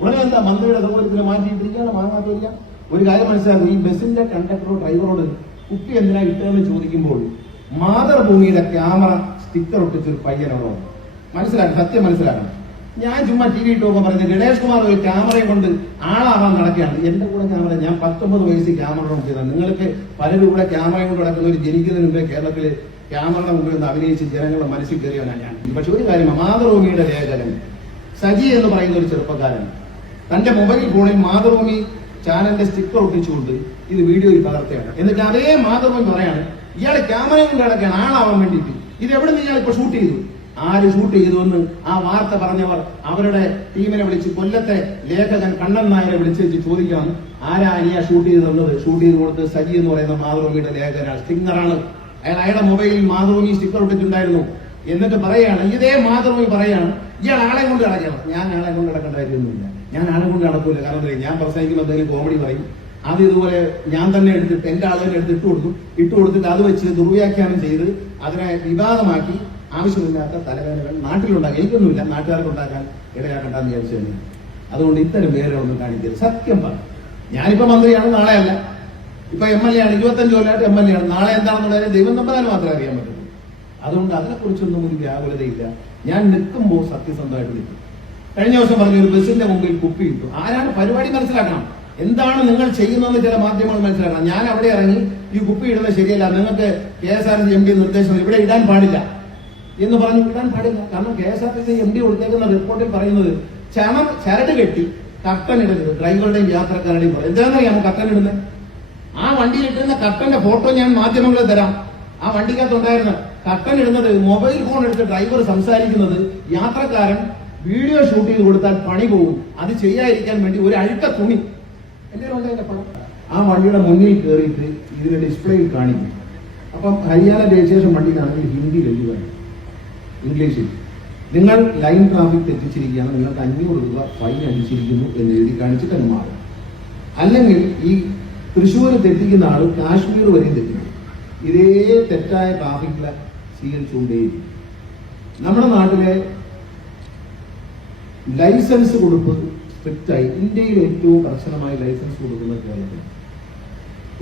ഉടനെ എന്താ മന്ത്രിയുടെ സൗകര്യത്തിന് മാറ്റിയിട്ടിരിക്കുകയാണ്, വാങ്ങാത്തില്ല. ഒരു കാര്യം മനസ്സിലാക്കും, ഈ ബസിന്റെ കണ്ടക്ടറോ ഡ്രൈവറോട് കുപ്പി എന്തിനാ ഇട്ടതെന്ന് ചോദിക്കുമ്പോൾ മാതൃഭൂമിയുടെ ക്യാമറ സ്റ്റിക്കർ ഒട്ടിച്ചൊരു പയ്യനോടോ മനസ്സിലാക്കണം, സത്യം മനസ്സിലാക്കണം. ഞാൻ ചുമ്മാ ടി വി ഇട്ട് നോക്കാൻ പറയുന്നത് ഗണേഷ് കുമാർ ഒരു ക്യാമറയെ കൊണ്ട് ആളാവാൻ നടക്കുകയാണ്. എന്റെ കൂടെ ക്യാമറ, ഞാൻ 19 വയസ്സിൽ ക്യാമറ ചെയ്തതാണ്. നിങ്ങൾക്ക് പലരും കൂടെ ക്യാമറയും കൊണ്ട് നടക്കുന്നവർ ജനിക്കുന്നതിന് മുമ്പേ കേരളത്തില് ക്യാമറയുടെ മുമ്പിൽ നിന്ന് അഭിനയിച്ച് ജനങ്ങളുടെ മനസ്സിൽ കയറിയവനാണ് ഞാൻ. പക്ഷെ ഒരു കാര്യം, മാതൃഭൂമിയുടെ ലേഖകൻ സജി എന്ന് പറയുന്ന ഒരു ചെറുപ്പക്കാരൻ തന്റെ മൊബൈൽ ഫോണിൽ മാതൃഭൂമി ചാനലിന്റെ സ്റ്റിക്കർ ഒട്ടിച്ചുകൊണ്ട് ഇത് വീഡിയോയിൽ പകർത്തുകയാണ്. എന്നിട്ട് അതേ മാതൃഭൂമി പറയാണ് ഇയാളെ ക്യാമറയും കൊണ്ട് നടക്കുകയാണ് ആളാവാൻ വേണ്ടിയിട്ട്. ഇത് എവിടെ നിന്ന് ഇയാൾ ഇപ്പൊ ഷൂട്ട് ചെയ്തു, ആര് ഷൂട്ട് ചെയ്തു എന്ന് ആ വാർത്ത പറഞ്ഞവർ അവരുടെ ടീമിനെ വിളിച്ച് കൊല്ലത്തെ ലേഖകൻ കണ്ണൻ നായരെ വിളിച്ച് ചോദിക്കുകയാണ്, ആരാ അനിയ ഷൂട്ട് ചെയ്ത് തന്നത്? ഷൂട്ട് ചെയ്ത് കൊടുത്ത് സജി എന്ന് പറയുന്ന മാതൃഭൂമിയുടെ ലേഖകനാണ്, സ്റ്റിങ്ങറാണ്. അയാളുടെ മൊബൈലിൽ മാതൃഭൂമി സ്റ്റിക്കർ ഇട്ടിട്ടുണ്ടായിരുന്നു. എന്നിട്ട് പറയാണ്, ഇതേ മാതൃഭൂമി പറയാണ് ഇയാൾ ആളെ കൊണ്ട് നടക്കണം. ഞാൻ ആളെ കൊണ്ട് നടക്കേണ്ട കാര്യമൊന്നുമില്ല, ഞാൻ ആളെ കൊണ്ട് നടക്കൂല. കാരണം ഞാൻ പ്രസംഗിക്കുമ്പോൾ എന്തെങ്കിലും കോമഡി പറയും, അത് ഇതുപോലെ ഞാൻ തന്നെ എടുത്തിട്ട് എന്റെ ആളുകളെ എടുത്ത് ഇട്ട് കൊടുത്തിട്ട് അത് വെച്ച് ദുർവ്യാഖ്യാനം ചെയ്ത് അതിനെ വിവാദമാക്കി ആവശ്യമില്ലാത്ത തലവേദനകൾ നാട്ടിലുണ്ടാക്കാൻ എനിക്കൊന്നുമില്ല, നാട്ടുകാർക്ക് ഉണ്ടാക്കാൻ ഇടയാക്കണ്ടെന്ന് വിചാരിച്ചു തന്നെ. അതുകൊണ്ട് ഇത്തരം പേരുകളൊന്നും കാണിക്കരുത്. സത്യം പറ, ഞാനിപ്പോ മന്ത്രിയാണ്, നാളെ അല്ല. ഇപ്പൊ MLA ആണ്, 25 കൊല്ലമായിട്ട് MLA ആണ്. നാളെ എന്താണെന്നുള്ളതിനെ ദൈവം തമ്പരാൻ മാത്രമേ അറിയാൻ പറ്റുള്ളൂ. അതുകൊണ്ട് അതിനെക്കുറിച്ചൊന്നും ഒരു വ്യാകുലതയില്ല. ഞാൻ നിൽക്കുമ്പോൾ സത്യസന്ധമായിട്ട് നിൽക്കും. കഴിഞ്ഞ ദിവസം പറഞ്ഞു ഒരു ബസിന്റെ മുമ്പിൽ കുപ്പി ഇട്ടു. ആരാണ് പരിപാടി മനസ്സിലാക്കണം, എന്താണ് നിങ്ങൾ ചെയ്യുന്നതെന്ന് ചില മാധ്യമങ്ങൾ മനസ്സിലാക്കണം. ഞാൻ അവിടെ ഇറങ്ങി ഈ കുപ്പി ഇടുന്നത് ശരിയല്ല, നിങ്ങൾക്ക് KSRTC MD നിർദ്ദേശം ഇവിടെ ഇടാൻ പാടില്ല എന്ന് പറഞ്ഞു. ഇടാൻ പാടില്ല, കാരണം KSRTC MD കൊടുത്തേക്കുന്ന റിപ്പോർട്ടിൽ പറയുന്നത് ചരട് കെട്ടി കർട്ടൻ ഇടരുത്, ഡ്രൈവറുടെയും യാത്രക്കാരുടെയും പറയും. എന്താണെന്നറിയാമോ കർട്ടൻ ഇടുന്നത്? ആ വണ്ടിയിൽ ഇട്ടിരുന്ന കർട്ടന്റെ ഫോട്ടോ ഞാൻ മാധ്യമങ്ങളിൽ തരാം. ആ വണ്ടിക്കകത്തുണ്ടായിരുന്ന കർട്ടൻ ഇടുന്നത് മൊബൈൽ ഫോൺ എടുത്ത് ഡ്രൈവർ സംസാരിക്കുന്നത് യാത്രക്കാരൻ വീഡിയോ ഷൂട്ട് ചെയ്ത് കൊടുത്താൽ പണി പോകും. അത് ചെയ്യാതിരിക്കാൻ വേണ്ടി ഒരു അഴുക്ക തുണി എന്റെ പണം ആ വണ്ടിയുടെ മുന്നിൽ കയറിയിട്ട് ഇതിന്റെ ഡിസ്പ്ലേയിൽ കാണിക്കും. അപ്പം ഹരിയാന രജിസ്ട്രേഷൻ വണ്ടിയിലാണെങ്കിൽ ഹിന്ദി എഴുതുകയാണ്, ഇംഗ്ലീഷിൽ നിങ്ങൾ ലൈൻ ട്രാഫിക് തെറ്റിച്ചിരിക്കുകയാണ്, നിങ്ങൾക്ക് 500 രൂപ ഫൈൻ അടിച്ചിരിക്കുന്നു എന്ന് എഴുതി കാണിച്ചിട്ട് അങ്ങ് മാറും. അല്ലെങ്കിൽ ഈ തൃശ്ശൂർ തെറ്റിക്കുന്ന ആൾ കാശ്മീർ വരെയും തെറ്റിക്കും. ഇതേ തെറ്റായ ട്രാഫിക്കിലെ സ്വീകരിച്ചുകൊണ്ടേയിരിക്കും. നമ്മുടെ നാട്ടിലെ ലൈസൻസ് കൊടുപ്പ് സ്ട്രിക്റ്റായി, ഇന്ത്യയിൽ ഏറ്റവും കർശനമായി ലൈസൻസ് കൊടുക്കുന്നത് കേരളത്തിൽ.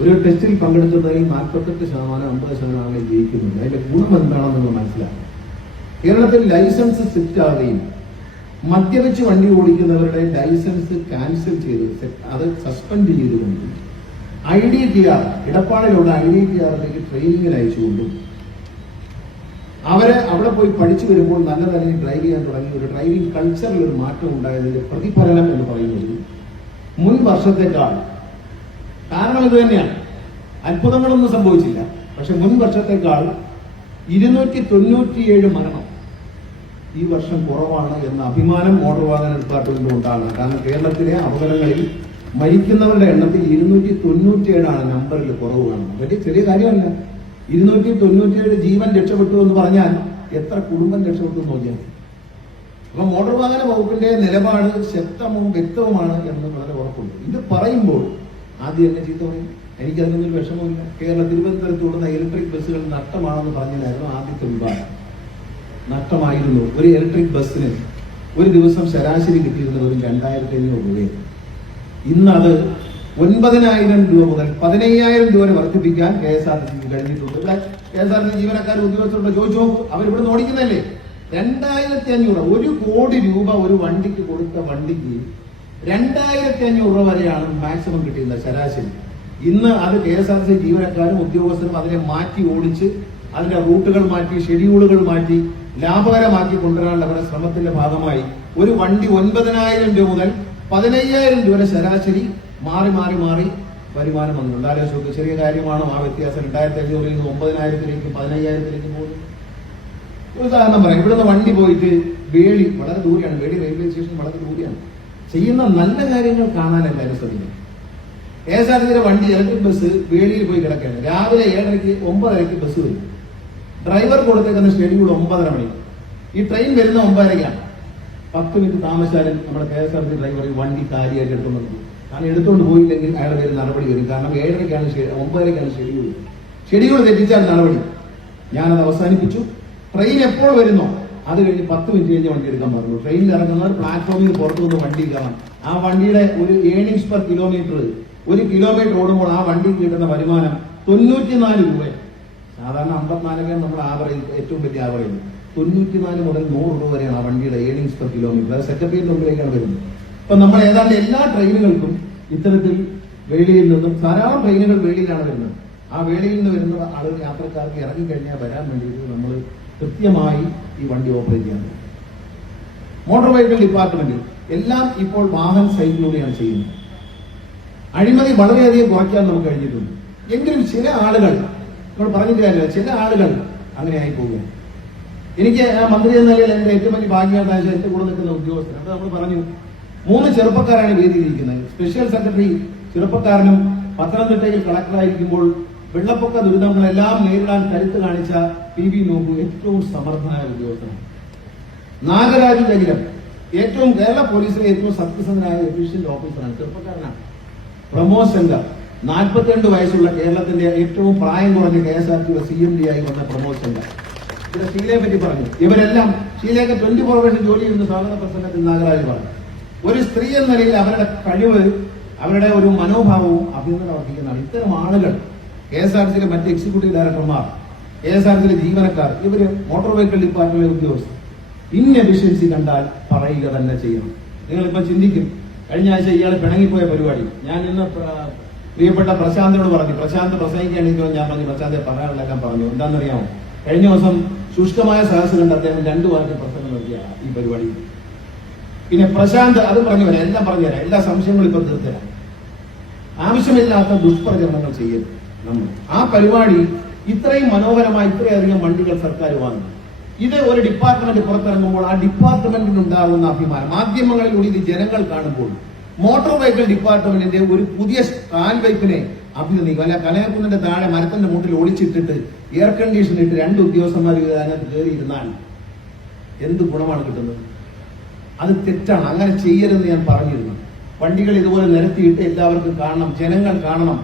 ഒരു ടെസ്റ്റിൽ പങ്കെടുത്തതിൽ 48% 50% ജയിക്കുന്നുണ്ട്. അതിന്റെ ഗുണം എന്താണെന്ന് നമ്മൾ മനസ്സിലാക്കണം. കേരളത്തിൽ ലൈസൻസ് സ്ട്രിക്റ്റ് ആവുകയും മദ്യപിച്ച് വണ്ടി ഓടിക്കുന്നവരുടെ ലൈസൻസ് ക്യാൻസൽ ചെയ്ത് അത് സസ്പെൻഡ് ചെയ്തുകൊണ്ട് IDTR ഇടപ്പാടിലുള്ള IDTRലേക്ക് ട്രെയിനിങ്ങിന് അയച്ചുകൊണ്ടും അവരെ അവിടെ പോയി പഠിച്ചു വരുമ്പോൾ നല്ല നിലയിൽ ഡ്രൈവ് ചെയ്യാൻ തുടങ്ങി. ഒരു ഡ്രൈവിംഗ് കൾച്ചറിൽ ഒരു മാറ്റം ഉണ്ടായതിന്റെ പ്രതിഫലനം എന്ന് പറയുന്നത് മുൻ വർഷത്തെക്കാൾ, കാരണം ഇത് തന്നെയാണ്, അത്ഭുതങ്ങളൊന്നും സംഭവിച്ചില്ല, പക്ഷെ മുൻ വർഷത്തെക്കാൾ 297 മരണം ഈ വർഷം കുറവാണ് എന്ന അഭിമാനം മോട്ടോർ വാഹന ഡിപ്പാർട്ട്മെന്റ് ഉണ്ടാകണം. കാരണം കേരളത്തിലെ അപകടങ്ങളിൽ മരിക്കുന്നവരുടെ എണ്ണത്തിൽ 297 നമ്പറിൽ കുറവ് കാണുന്നത്. വലിയ ചെറിയ കാര്യമല്ല. 297 ജീവൻ രക്ഷപ്പെട്ടു എന്ന് പറഞ്ഞാൽ എത്ര കുടുംബം രക്ഷപ്പെട്ടു എന്ന് നോക്കിയാൽ. അപ്പൊ മോട്ടോർ വാഹന വകുപ്പിന്റെ നിലപാട് ശക്തവും വ്യക്തവുമാണ് എന്ന് വളരെ ഉറപ്പുണ്ട്. ഇത് പറയുമ്പോൾ ആദ്യം എന്നെ ചീത്ത പറയും, എനിക്കതിനൊന്നും വിഷമമില്ല. തിരുവനന്തപുരത്തോടുന്ന ഇലക്ട്രിക് ബസ്സുകൾ നഷ്ടമാണെന്ന് പറഞ്ഞായിരുന്നു ആദ്യത്തെ വിഭാഗം. നഷ്ടമായിരുന്നു. ഒരു ഇലക്ട്രിക് ബസ്സിന് ഒരു ദിവസം ശരാശരി കിട്ടിയിരുന്നത് ഒരു 2500 രൂപയാണ്. ഇന്നത് 9000 രൂപ മുതൽ 15000 രൂപ വരെ വർദ്ധിപ്പിക്കാൻ KSRTC കഴിഞ്ഞിട്ടുണ്ട്. ഇവിടെ KSRTC ജീവനക്കാർ ഉദ്യോഗസ്ഥരോട് ചോദിച്ചു നോക്കൂ, അവരിവിടുന്ന് ഓടിക്കുന്നതല്ലേ. 2500, 1 കോടി രൂപ ഒരു വണ്ടിക്ക് കൊടുത്ത വണ്ടിക്ക് 2500 രൂപ വരെയാണ് മാക്സിമം കിട്ടിയിരുന്നത് ശരാശരി. ഇന്ന് അത് KSRTC ജീവനക്കാരും ഉദ്യോഗസ്ഥരും അതിനെ മാറ്റി ഓടിച്ച് അതിന്റെ റൂട്ടുകൾ മാറ്റി ഷെഡ്യൂളുകൾ മാറ്റി ലാഭകരമാക്കി കൊണ്ടുവരാനുള്ള അവരുടെ ശ്രമത്തിന്റെ ഭാഗമായി ഒരു വണ്ടി 9000 രൂപ മുതൽ 15000 രൂപ വരെ ശരാശരി മാറി മാറി മാറി വരുമാനം വന്നിട്ടുണ്ട്. ആലോചിച്ച് ചെറിയ കാര്യമാണോ ആ വ്യത്യാസം? 2500 നിന്ന് 9000ത്തിലേക്കും 15000ത്തിലേക്കും പോകുന്നു. ഒരു ഉദാഹരണം പറയാം. ഇവിടുന്ന് വണ്ടി പോയിട്ട് വേളി വളരെ ദൂരെയാണ്, വേളി റെയിൽവേ സ്റ്റേഷൻ വളരെ ദൂരെയാണ്. ചെയ്യുന്ന നല്ല കാര്യങ്ങൾ കാണാൻ എല്ലാവരും ശ്രദ്ധിക്കും. KSRTCയുടെ വണ്ടി ഇലക്ട്രിക് ബസ് വേളിയിൽ പോയി കിടക്കുകയാണ്. രാവിലെ 7:30 9:30 ബസ് വരും. ഡ്രൈവർ കൊടുത്തേക്കുന്ന ഷെഡ്യൂൾ 9:30 മണി. ഈ ട്രെയിൻ വരുന്ന 9:30-ക്കാണ്. 10 മിനിറ്റ് താമസിച്ചാലും നമ്മുടെ KSRTC ഡ്രൈവർ ഈ വണ്ടി കാര്യമായിട്ട് എടുത്തുകൊണ്ട് പോകും. കാരണം എടുത്തുകൊണ്ട് പോയില്ലെങ്കിൽ അയാളുടെ പേര് നടപടി വരും. കാരണം 7:30-ക്കാണ് 9:30-ക്കാണ് ഷെഡ്യൂൾ. ഷെഡ്യൂൾ തെറ്റിച്ചാൽ നടപടി. ഞാനത് അവസാനിപ്പിച്ചു. ട്രെയിൻ എപ്പോൾ വരുന്നോ അത് കഴിഞ്ഞ് 10 മിനിറ്റ് കഴിഞ്ഞ് വണ്ടി എടുക്കാൻ പറഞ്ഞു. ട്രെയിനിൽ ഇറങ്ങുന്നവർ പ്ലാറ്റ്ഫോമിൽ പുറത്തു നിന്ന് വണ്ടി കയറാം. ആ വണ്ടിയുടെ ഒരു ഏണിങ്സ് പെർ കിലോമീറ്റർ, ഒരു കിലോമീറ്റർ ഓടുമ്പോൾ ആ വണ്ടിക്ക് കിട്ടുന്ന വരുമാനം 94 രൂപ. സാധാരണ 54 നമ്മുടെ ആവറേജ്, ഏറ്റവും വലിയ ആവറേജ്. 94 മുതൽ 100 രൂപ വരെയാണ് ആ വണ്ടിയുടെ ഏണിങ്സ് പെർ കിലോമീറ്റർ. അത് സെറ്റപ്പ് ചെയ്യുന്ന മുമ്പിലേക്കാണ് വരുന്നത്. അപ്പൊ നമ്മൾ ഏതാണ്ട് എല്ലാ ട്രെയിനുകൾക്കും ഇത്തരത്തിൽ വേളിയിൽ നിന്നും ധാരാളം ട്രെയിനുകൾ വേളിയിലാണ് വരുന്നത്. ആ വേളിയിൽ നിന്ന് വരുന്ന ആളുകൾ, യാത്രക്കാർക്ക് ഇറങ്ങിക്കഴിഞ്ഞാൽ വരാൻ വേണ്ടിയിട്ട് നമ്മൾ കൃത്യമായി ഈ വണ്ടി ഓപ്പറേറ്റ് ചെയ്യാൻ പറ്റും. മോട്ടോർ വെഹിക്കിൾ ഡിപ്പാർട്ട്മെന്റ് എല്ലാം ഇപ്പോൾ വാഹന സൈറ്റിലൂടെയാണ് ചെയ്യുന്നത്. അഴിമതി വളരെയധികം കുറയ്ക്കാൻ നമുക്ക് കഴിഞ്ഞിട്ടുണ്ട്. എങ്കിലും ചില ആളുകൾ, നമ്മൾ പറഞ്ഞിട്ട് കാര്യമില്ല, ചില ആളുകൾ അങ്ങനെയായി പോവുക. എനിക്ക് മന്ത്രി എന്ന നിലയിൽ എന്റെ ഏറ്റവും വലിയ ഭാഗ്യമായിട്ട് എന്റെ കൂടെ നിൽക്കുന്ന ഉദ്യോഗസ്ഥർ, അത് നമ്മൾ പറഞ്ഞു, 3 ചെറുപ്പക്കാരാണ് വേദിയിലിരിക്കുന്നത്. സ്പെഷ്യൽ സെക്രട്ടറി ചെറുപ്പക്കാരനും പത്തനംതിട്ടയിൽ കളക്ടറായിരിക്കുമ്പോൾ വെള്ളപ്പൊക്ക ദുരിതങ്ങളെല്ലാം നേരിടാൻ കരുത്ത് കാണിച്ച PV നോക്കു ഏറ്റവും സമർത്ഥനായ ഉദ്യോഗസ്ഥനാണ്. നാഗരാജു ചകിരം ഏറ്റവും കേരള പോലീസിലെ ഏറ്റവും സത്യസന്ധനായ എഫിഷ്യന്റ് ഓഫീസറാണ്, ചെറുപ്പക്കാരനാണ്. പ്രമോദ് ശങ്കർ 42 വയസ്സുള്ള കേരളത്തിന്റെ ഏറ്റവും പ്രായം കുറഞ്ഞ KSRTC CMD ആയി വന്ന പ്രമോദ് ശങ്കർ. ഇവിടെ ഷീലയെ പറ്റി പറഞ്ഞു. ഇവരെല്ലാം ഷീലയൊക്കെ 24 ജോലി ചെയ്യുന്ന സ്വാഗത പ്രസംഗത്തിൽ നാഗരാജ് പറഞ്ഞു. ഒരു സ്ത്രീ എന്ന നിലയിൽ അവരുടെ കഴിവ്, അവരുടെ ഒരു മനോഭാവവും അഭിനന്ദനം അർഹിക്കുന്നതാണ്. ഇത്തരം ആളുകൾ KSRTCയിലെ മറ്റ് എക്സിക്യൂട്ടീവ് ഡയറക്ടർമാർ, KSRTCയിലെ ജീവനക്കാർ, ഇവര് മോട്ടോർ വെഹിക്കിൾ ഡിപ്പാർട്ട്മെന്റിലെ ഉദ്യോഗസ്ഥർ ഇൻഎഫിഷ്യൻസി കണ്ടാൽ പറയുക തന്നെ ചെയ്യണം. നിങ്ങളിപ്പോ ചിന്തിക്കും, കഴിഞ്ഞ ആഴ്ച ഇയാൾ പിണങ്ങിപ്പോയ പരിപാടി ഞാൻ ഇന്ന് പ്രിയപ്പെട്ട പ്രശാന്തിനോട് പറഞ്ഞു. പ്രശാന്ത് പ്രസംഗിക്കുകയാണെങ്കിൽ ഞാൻ പറഞ്ഞു, പ്രശാന്തെ പറയാനുള്ളതെല്ലാം പറഞ്ഞു. എന്താണെന്നറിയാമോ, കഴിഞ്ഞ ദിവസം ശുഷ്കമായ സദസ് കണ്ട് അദ്ദേഹം 2 വാക്കിൽ പ്രസംഗം നടത്തിയ ഈ പരിപാടി. പിന്നെ പ്രശാന്ത് അത് പറഞ്ഞു തരാം, എല്ലാം പറഞ്ഞു തരാം, എല്ലാ സംശയങ്ങളും ഇപ്പൊ തീർത്തരാം. ആവശ്യമില്ലാത്ത ദുഷ്പ്രചരണങ്ങൾ ചെയ്യരുത്. നമ്മൾ ആ പരിപാടി ഇത്രയും മനോഹരമായി ഇത്രയധികം വണ്ടികൾ സർക്കാർ വാങ്ങി. ഇത് ഒരു ഡിപ്പാർട്ട്മെന്റ് പുറത്തിറങ്ങുമ്പോൾ ആ ഡിപ്പാർട്ട്മെന്റിനുണ്ടാകുന്ന അഭിമാനം, മാധ്യമങ്ങളിലൂടെ ഇത് ജനങ്ങൾ കാണുമ്പോൾ മോട്ടോർ വെഹിക്കിൾ ഡിപ്പാർട്ട്മെന്റിന്റെ ഒരു പുതിയ കാൽവയ്പിനെ അഭിനന്ദിക്കും. അല്ല, കനകക്കുന്നിന്റെ താഴെ മരത്തിന്റെ മൂട്ടിൽ ഒളിച്ചിട്ടിട്ട് എയർ കണ്ടീഷൻ ഇട്ട് 2 ഉദ്യോഗസ്ഥന്മാർ അതിനകത്ത് കയറിയിരുന്നാൽ എന്ത് ഗുണമാണ് കിട്ടുന്നത്? അത് തെറ്റാണ്, അങ്ങനെ ചെയ്യരുതെന്ന് ഞാൻ പറഞ്ഞിരുന്നു. വണ്ടികൾ ഇതുപോലെ നിരത്തിയിട്ട് എല്ലാവർക്കും കാണണം, ജനങ്ങൾ കാണണം,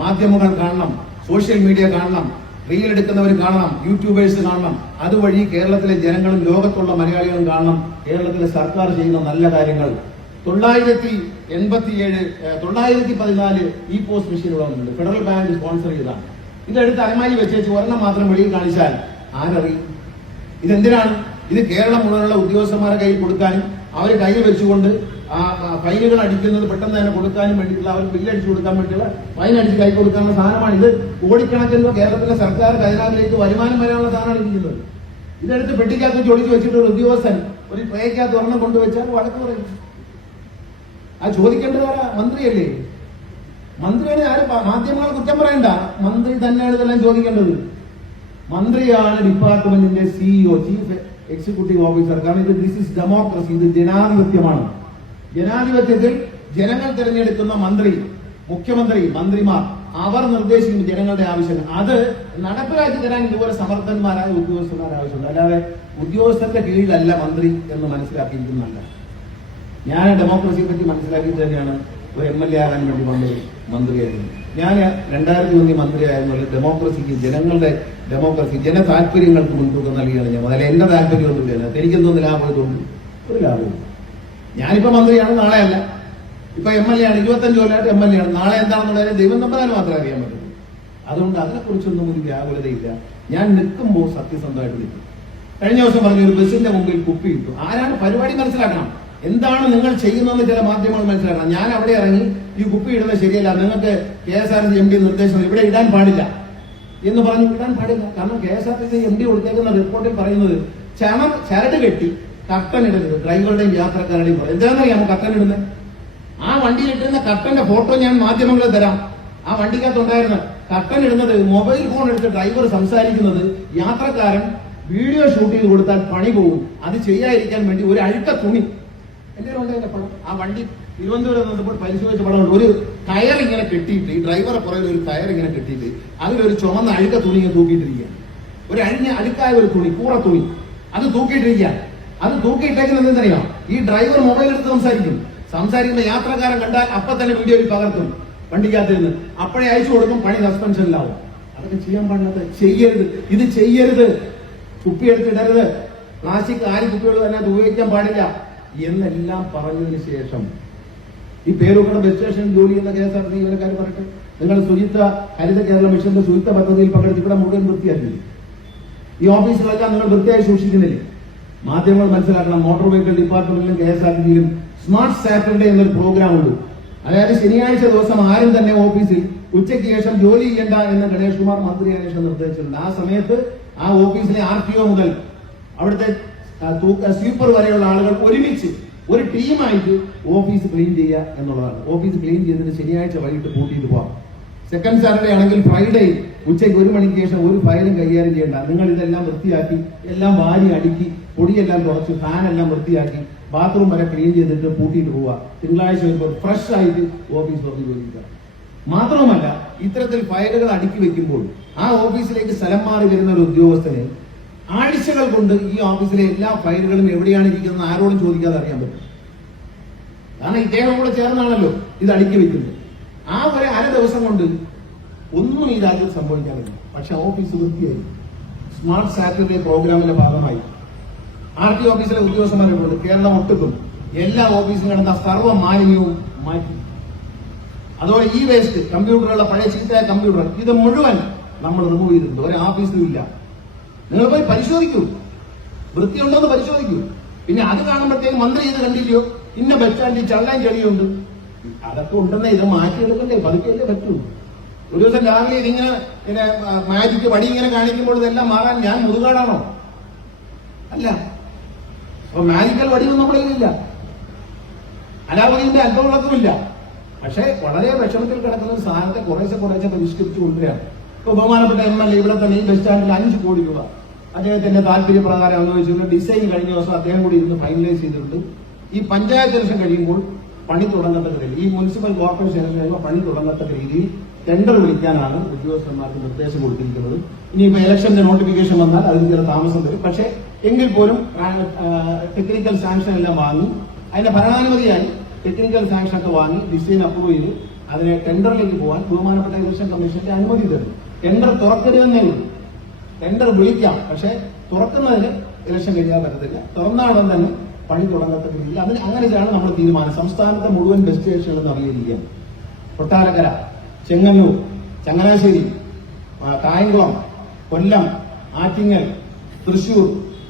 മാധ്യമങ്ങൾ കാണണം, സോഷ്യൽ മീഡിയ കാണണം, റീൽ എടുക്കുന്നവർ കാണണം, യൂട്യൂബേഴ്സ് കാണണം. അതുവഴി കേരളത്തിലെ ജനങ്ങളും ലോകത്തുള്ള മലയാളികളും കാണണം കേരളത്തിലെ സർക്കാർ ചെയ്യുന്ന നല്ല കാര്യങ്ങൾ. 914 ഈ പോസ്റ്റ് മെഷീനുകൾ വന്നിട്ടുണ്ട്. ഫെഡറൽ ബാങ്ക് സ്പോൺസർ ചെയ്തതാണ്. ഇതെടുത്ത് അലമാരി വെച്ചേച്ച് ഒരെണ്ണം മാത്രം വെളിയിൽ കാണിച്ചാൽ ആരറിയും? ഇതെന്തിനാണ്? ഇത് കേരളം മുഴുവനുള്ള ഉദ്യോഗസ്ഥന്മാരെ കയ്യിൽ കൊടുക്കാനും അവർ കയ്യിൽ വെച്ചുകൊണ്ട് ആ ഫൈനുകൾ അടിക്കുന്നത് പെട്ടെന്ന് തന്നെ കൊടുക്കാനും വേണ്ടിയിട്ടുള്ള, അവർ ബില്ലടിച്ചു കൊടുക്കാൻ വേണ്ടിയുള്ള ഫൈൻ അടിച്ച് കൈ കൊടുക്കാനുള്ള സാധനമാണ്. ഇത് കോടിക്കണക്കിന് കേരളത്തിലെ സർക്കാർ ഖജനാവിലേക്ക് വരുമാനം വരാനുള്ള സാധനമാണ് ഇരിക്കുന്നത്. ഇതെടുത്ത് പെട്ടിക്കകത്ത് ചൊടിച്ച് വെച്ചിട്ട് ഒരു ഉദ്യോഗസ്ഥൻ ഒരു ട്രേക്കകത്ത് ഒരെണ്ണം കൊണ്ടുവച്ചാൽ വഴക്ക് പറയും. ആ ചോദിക്കേണ്ടത് മന്ത്രിയല്ലേ? മന്ത്രിയാണ്. ആരും മാധ്യമങ്ങളെ കുറ്റം പറയണ്ട, മന്ത്രി തന്നെയാണ് ഇതെല്ലാം ചോദിക്കേണ്ടത്. മന്ത്രിയാണ് ഡിപ്പാർട്ട്മെന്റിന്റെ CEO, ചീഫ് എക്സിക്യൂട്ടീവ് ഓഫീസർ. കാരണം ദിസ് ഇസ് ഡെമോക്രസി, ഇത് ജനാധിപത്യമാണ്. ജനാധിപത്യത്തിൽ ജനങ്ങൾ തിരഞ്ഞെടുക്കുന്ന മന്ത്രി, മുഖ്യമന്ത്രി, മന്ത്രിമാർ അവർ നിർദ്ദേശിക്കുന്ന ജനങ്ങളുടെ ആവശ്യം അത് നടപ്പിലാക്കി തരാൻ ഇതുപോലെ സമർത്ഥന്മാരായ ഉദ്യോഗസ്ഥന്മാർ ആവശ്യമുണ്ട്. അല്ലാതെ ഉദ്യോഗസ്ഥന്റെ കീഴിലല്ല മന്ത്രി എന്ന് മനസ്സിലാക്കിയിരിക്കുന്നതല്ല. ഞാൻ ഡെമോക്രസിയെ പറ്റി മനസ്സിലാക്കിയിട്ട് തന്നെയാണ് ഒരു MLA ആകാൻ വേണ്ടി വന്നത്, മന്ത്രിയായിരുന്നു. ഞാൻ 2001 മന്ത്രിയായിരുന്നു. ഡെമോക്രസിക്ക്, ജനങ്ങളുടെ ഡെമോക്രസി, ജന താല്പര്യങ്ങൾക്ക് മുൻതൂക്കം നൽകിയാണ് ഞാൻ. അതല്ല എന്റെ താല്പര്യമൊന്നുമില്ല, എനിക്കെന്തോന്ന് ലാഭം ഇതുകൊണ്ട് ഒരു ലാഭവും. ഞാനിപ്പോ മന്ത്രിയാണ്, നാളെ അല്ല. ഇപ്പൊ MLA ആണ്, 25 കൊല്ലമായിട്ട് MLA ആണ്. നാളെ എന്താണെന്നുള്ളത് ദൈവം തമ്പുരാന് മാത്രമേ അറിയാൻ പറ്റുള്ളൂ. അതുകൊണ്ട് അതിനെക്കുറിച്ചൊന്നും ഒരു വ്യാകുലതയില്ല. ഞാൻ നിൽക്കുമ്പോൾ സത്യസന്ധമായിട്ട് നിൽക്കും. കഴിഞ്ഞ ദിവസം പറഞ്ഞു, ഒരു ബസിന്റെ മുമ്പിൽ കുപ്പി ഇട്ടു. ആരാണ്? പരിപാടി മനസ്സിലാക്കണം, എന്താണ് നിങ്ങൾ ചെയ്യുന്നതെന്ന് ചില മാധ്യമങ്ങൾ മനസ്സിലാക്കണം. ഞാൻ അവിടെ ഇറങ്ങി ഈ കുപ്പി ഇടുന്നത് ശരിയല്ല, നിങ്ങൾക്ക് KSRTC MD നിർദ്ദേശം ഇവിടെ ഇടാൻ പാടില്ല എന്ന് പറഞ്ഞു. ഇടാൻ പാടില്ല. കാരണം KSRTC MD കൊടുത്തേക്കുന്ന റിപ്പോർട്ടിൽ പറയുന്നത് ചരട് കെട്ടി കർട്ടൻ ഇടരുത്, ഡ്രൈവറുടെയും യാത്രക്കാരുടെയും പറയും. എന്താണെന്നറിയാമോ കർട്ടൻ ഇടുന്നത്? ആ വണ്ടിയിൽ ഇട്ടിരുന്ന കർട്ടന്റെ ഫോട്ടോ ഞാൻ മാധ്യമങ്ങളിൽ തരാം. ആ വണ്ടിക്കകത്തുണ്ടായിരുന്ന കർട്ടൻ ഇടുന്നത്, മൊബൈൽ ഫോൺ എടുത്ത് ഡ്രൈവർ സംസാരിക്കുന്നത്, യാത്രക്കാരൻ വീഡിയോ ഷൂട്ട് ചെയ്ത് കൊടുത്താൽ പണി പോകും. അത് ചെയ്യാതിരിക്കാൻ വേണ്ടി ഒരു അഴുക്ക തുണി എല്ലാവരും ഉണ്ടായിരുന്ന പടം. ആ വണ്ടി തിരുവനന്തപുരം വന്നപ്പോൾ പരിശോധിച്ച പടമുണ്ട്. ഒരു കയർ ഇങ്ങനെ കെട്ടിയിട്ട്, ഈ ഡ്രൈവറെ പുറകിൽ ഒരു കയർ ഇങ്ങനെ കെട്ടിയിട്ട് അതിലൊരു ചുമന്ന അഴുക്ക തുണി ഇങ്ങനെ തൂക്കിയിട്ടിരിക്കുക. ഒരു അഴുക്കായ ഒരു തുണി, കൂറ തുണി, അത് തൂക്കിയിട്ടിരിക്കുക. അത് തൂക്കിയിട്ടേക്കുന്നത് എന്തെന്നറിയാം? ഈ ഡ്രൈവർ മൊബൈൽ എടുത്ത് സംസാരിക്കുന്ന യാത്രക്കാരൻ കണ്ടാൽ അപ്പൊ തന്നെ വീഡിയോയിൽ പകർത്തും വണ്ടിക്കകത്ത് നിന്ന്, അപ്പോഴേ അയച്ചു കൊടുക്കും, പണി സസ്പെൻഷനിലാവും. അതൊക്കെ ചെയ്യാൻ പാടില്ലാത്ത, ചെയ്യരുത്, ഇത് ചെയ്യരുത്. കുപ്പി എടുത്തിടരുത്, പ്ലാസ്റ്റിക് കുപ്പികൾ തന്നെ ഉപയോഗിക്കാൻ പാടില്ല എന്നെല്ലാം പറഞ്ഞതിന് ശേഷം ഈ പേരൂക്കട ബസ് സ്റ്റേഷനിൽ ജോലി ചെയ്യുന്ന KSRTC ജീവനക്കാർ പറയട്ടെ, നിങ്ങൾ ശുചിത്വ ഹരിത കേരള മിഷന്റെ ശുചിത്വ പദ്ധതിയിൽ പങ്കെടുത്ത് ഇവിടെ മുഴുവൻ വൃത്തിയാക്കില്ല. ഈ ഓഫീസുകളെല്ലാം നിങ്ങൾ വൃത്തിയായി സൂക്ഷിക്കുന്നില്ലേ? മാധ്യമങ്ങൾ മനസ്സിലാക്കണം, മോട്ടോർ വെഹിക്കിൾ ഡിപ്പാർട്ട്മെന്റിലും KSRTCയിലും സ്മാർട്ട് സാറ്റർഡേ എന്നൊരു പ്രോഗ്രാം ഉണ്ട്. അതായത് ശനിയാഴ്ച ദിവസം ആരും തന്നെ ഓഫീസിൽ ഉച്ചയ്ക്ക് ശേഷം ജോലി ചെയ്യേണ്ട എന്ന് ഗണേഷ് കുമാർ മന്ത്രി ശേഷം നിർദ്ദേശിച്ചിട്ടുണ്ട്. ആ സമയത്ത് ആ ഓഫീസിലെ RTO മുതൽ അവിടുത്തെ സ്വീപ്പർ വരെയുള്ള ആളുകൾ ഒരുമിച്ച് ഒരു ടീമായിട്ട് ഓഫീസ് ക്ലീൻ ചെയ്യുക എന്നുള്ളതാണ്. ഓഫീസ് ക്ലീൻ ചെയ്തിട്ട് ശനിയാഴ്ച വൈകിട്ട് പൂട്ടിയിട്ട് പോകാം. സെക്കൻഡ് സാറ്റർഡേ ആണെങ്കിൽ ഫ്രൈഡേ ഉച്ചയ്ക്ക് 1 മണിക്ക് ശേഷം ഒരു ഫയലും കൈകാര്യം ചെയ്യേണ്ട. നിങ്ങൾ ഇതെല്ലാം വൃത്തിയാക്കി, എല്ലാം വാരി അടുക്കി, പൊടിയെല്ലാം തുടച്ച്, ഫാനെല്ലാം വൃത്തിയാക്കി, ബാത്റൂം വരെ ക്ലീൻ ചെയ്തിട്ട് പൂട്ടിയിട്ട് പോവുക. തിങ്കളാഴ്ച വരുമ്പോൾ ഫ്രഷ് ആയിട്ട് ഓഫീസ് തുറന്ന് ജോലിക്കുക. മാത്രവുമല്ല, ഇത്തരത്തിൽ ഫയലുകൾ അടുക്കി വെക്കുമ്പോൾ ആ ഓഫീസിലേക്ക് സ്ഥലം മാറി വരുന്ന ഒരു ഉദ്യോഗസ്ഥന് ആഴ്ചകൾ കൊണ്ട് ഈ ഓഫീസിലെ എല്ലാ ഫയലുകളും എവിടെയാണ് ഇരിക്കുന്നത് ആരോടും ചോദിക്കാതെ അറിയാൻ പറ്റും. കാരണം ഇദ്ദേഹം കൂടെ ചേർന്നാണല്ലോ ഇത് അടുക്കി വെക്കുന്നത്. ആ ഒരു അര ദിവസം കൊണ്ട് ഒന്നും ഈ രാജ്യത്ത് സംഭവിക്കാറില്ല. പക്ഷെ ഓഫീസ് വൃത്തിയായി. സ്മാർട്ട് സാറ്റർഡേ പ്രോഗ്രാമിന്റെ ഭാഗമായി RTO ഓഫീസിലെ ഉദ്യോഗസ്ഥന്മാരെ കൊണ്ട് കേരളം ഒട്ടുക്കും എല്ലാ ഓഫീസിലും കിടന്ന സർവ്വ മാലിന്യവും മാറ്റി. അതുപോലെ ഈ വേസ്റ്റ് കമ്പ്യൂട്ടറുകളുടെ പഴയ ചീത്തയായ കമ്പ്യൂട്ടർ ഇത് മുഴുവൻ നമ്മൾ റിമൂവ് ചെയ്തിട്ടുണ്ട്. ഒരു ഓഫീസിലും ഇല്ല. നിങ്ങൾ പോയി പരിശോധിക്കൂ, വൃത്തിയുണ്ടോ എന്ന് പരിശോധിക്കൂ. പിന്നെ അത് കാണുമ്പോഴത്തേക്ക് മന്ത്രി ഇത് കണ്ടില്ലയോ, ഇന്ന ബസ് സ്റ്റാൻഡിൽ ചള്ളാൻ ചെടിയുണ്ട്, അതൊക്കെ ഉണ്ടെന്നേ ഇത് മാറ്റിയെടുക്കണ്ടേ, പതുക്കെയല്ലേ പറ്റൂ. ഒരു ദിവസം രാവിലെ ഇതിങ്ങനെ മാജിക്ക് വടി ഇങ്ങനെ കാണിക്കുമ്പോൾ ഇതെല്ലാം മാറാൻ ഞാൻ മുതുകാടാണോ? അല്ല. അപ്പൊ മാജിക്കൽ വടിയൊന്നും നമ്മുടെ കയ്യിലില്ല, അലാവുദ്ദീന്റെ അല്പവിളക്കുമില്ല. പക്ഷെ വളരെ വിഷമത്തിൽ കിടക്കുന്ന ഒരു സാധനത്തെ കുറേശ്ശെ പരിഷ്കരിച്ചു കൊണ്ടുവരികയാണ്. ഇപ്പൊ ബഹുമാനപ്പെട്ട MLA ഇവിടെ തന്നെ ഈ ബസ് സ്റ്റാൻഡിൽ 5 കോടി രൂപ അദ്ദേഹത്തിന്റെ താല്പര്യപ്രകാരം അനുവദിച്ചിരുന്ന ഡിസൈൻ കഴിഞ്ഞ ദിവസം അദ്ദേഹം കൂടി ഇരുന്ന് ഫൈനലൈസ് ചെയ്തിട്ടുണ്ട്. ഈ പഞ്ചായത്ത് ഇലക്ഷൻ കഴിയുമ്പോൾ പണി തുടങ്ങത്തക്ക രീതിയിൽ, ഈ മുനിസിപ്പൽ കോർപ്പറേഷൻ ഇലക്ഷൻ കഴിയുമ്പോൾ പണി തുടങ്ങത്തക്ക രീതിയിൽ ടെൻഡർ വിളിക്കാനാണ് ഉദ്യോഗസ്ഥന്മാർക്ക് നിർദ്ദേശം കൊടുത്തിരിക്കുന്നത്. ഇനിയിപ്പോ ഇലക്ഷന്റെ നോട്ടിഫിക്കേഷൻ വന്നാൽ അതിന് ചില താമസം വരും. പക്ഷേ എങ്കിൽ പോലും ടെക്നിക്കൽ സാങ്ഷൻ എല്ലാം വാങ്ങി, അതിന്റെ ഭരണാനുമതിയായി ടെക്നിക്കൽ സാങ്ഷൻ ഒക്കെ വാങ്ങി ഡിസൈൻ അപ്രൂവ് ചെയ്ത് അതിനെ ടെൻഡറിലേക്ക് പോകാൻ ബഹുമാനപ്പെട്ട ഇലക്ഷൻ കമ്മീഷന്റെ അനുമതി തരും. ടെൻഡർ തുറക്കരുതെന്നേ ഉള്ളൂ. ടെൻഡർ വിളിക്കാം, പക്ഷെ തുറക്കുന്നതിന് ഇലക്ഷൻ കഴിയാൻ പറ്റത്തില്ല. തുറന്നാടൻ തന്നെ പണി തുടങ്ങത്തക്ക രീതിയിൽ അതിന് അങ്ങനെയാണ് നമ്മൾ തീരുമാനം. സംസ്ഥാനത്തെ മുഴുവൻ ബസ് സ്റ്റേഷനുകൾ നൽകിയിരിക്കുകയാണ്. കൊട്ടാരക്കര, ചെങ്ങന്നൂർ, ചങ്ങനാശ്ശേരി, കായംകുളം, കൊല്ലം, ആറ്റിങ്ങൽ, തൃശൂർ,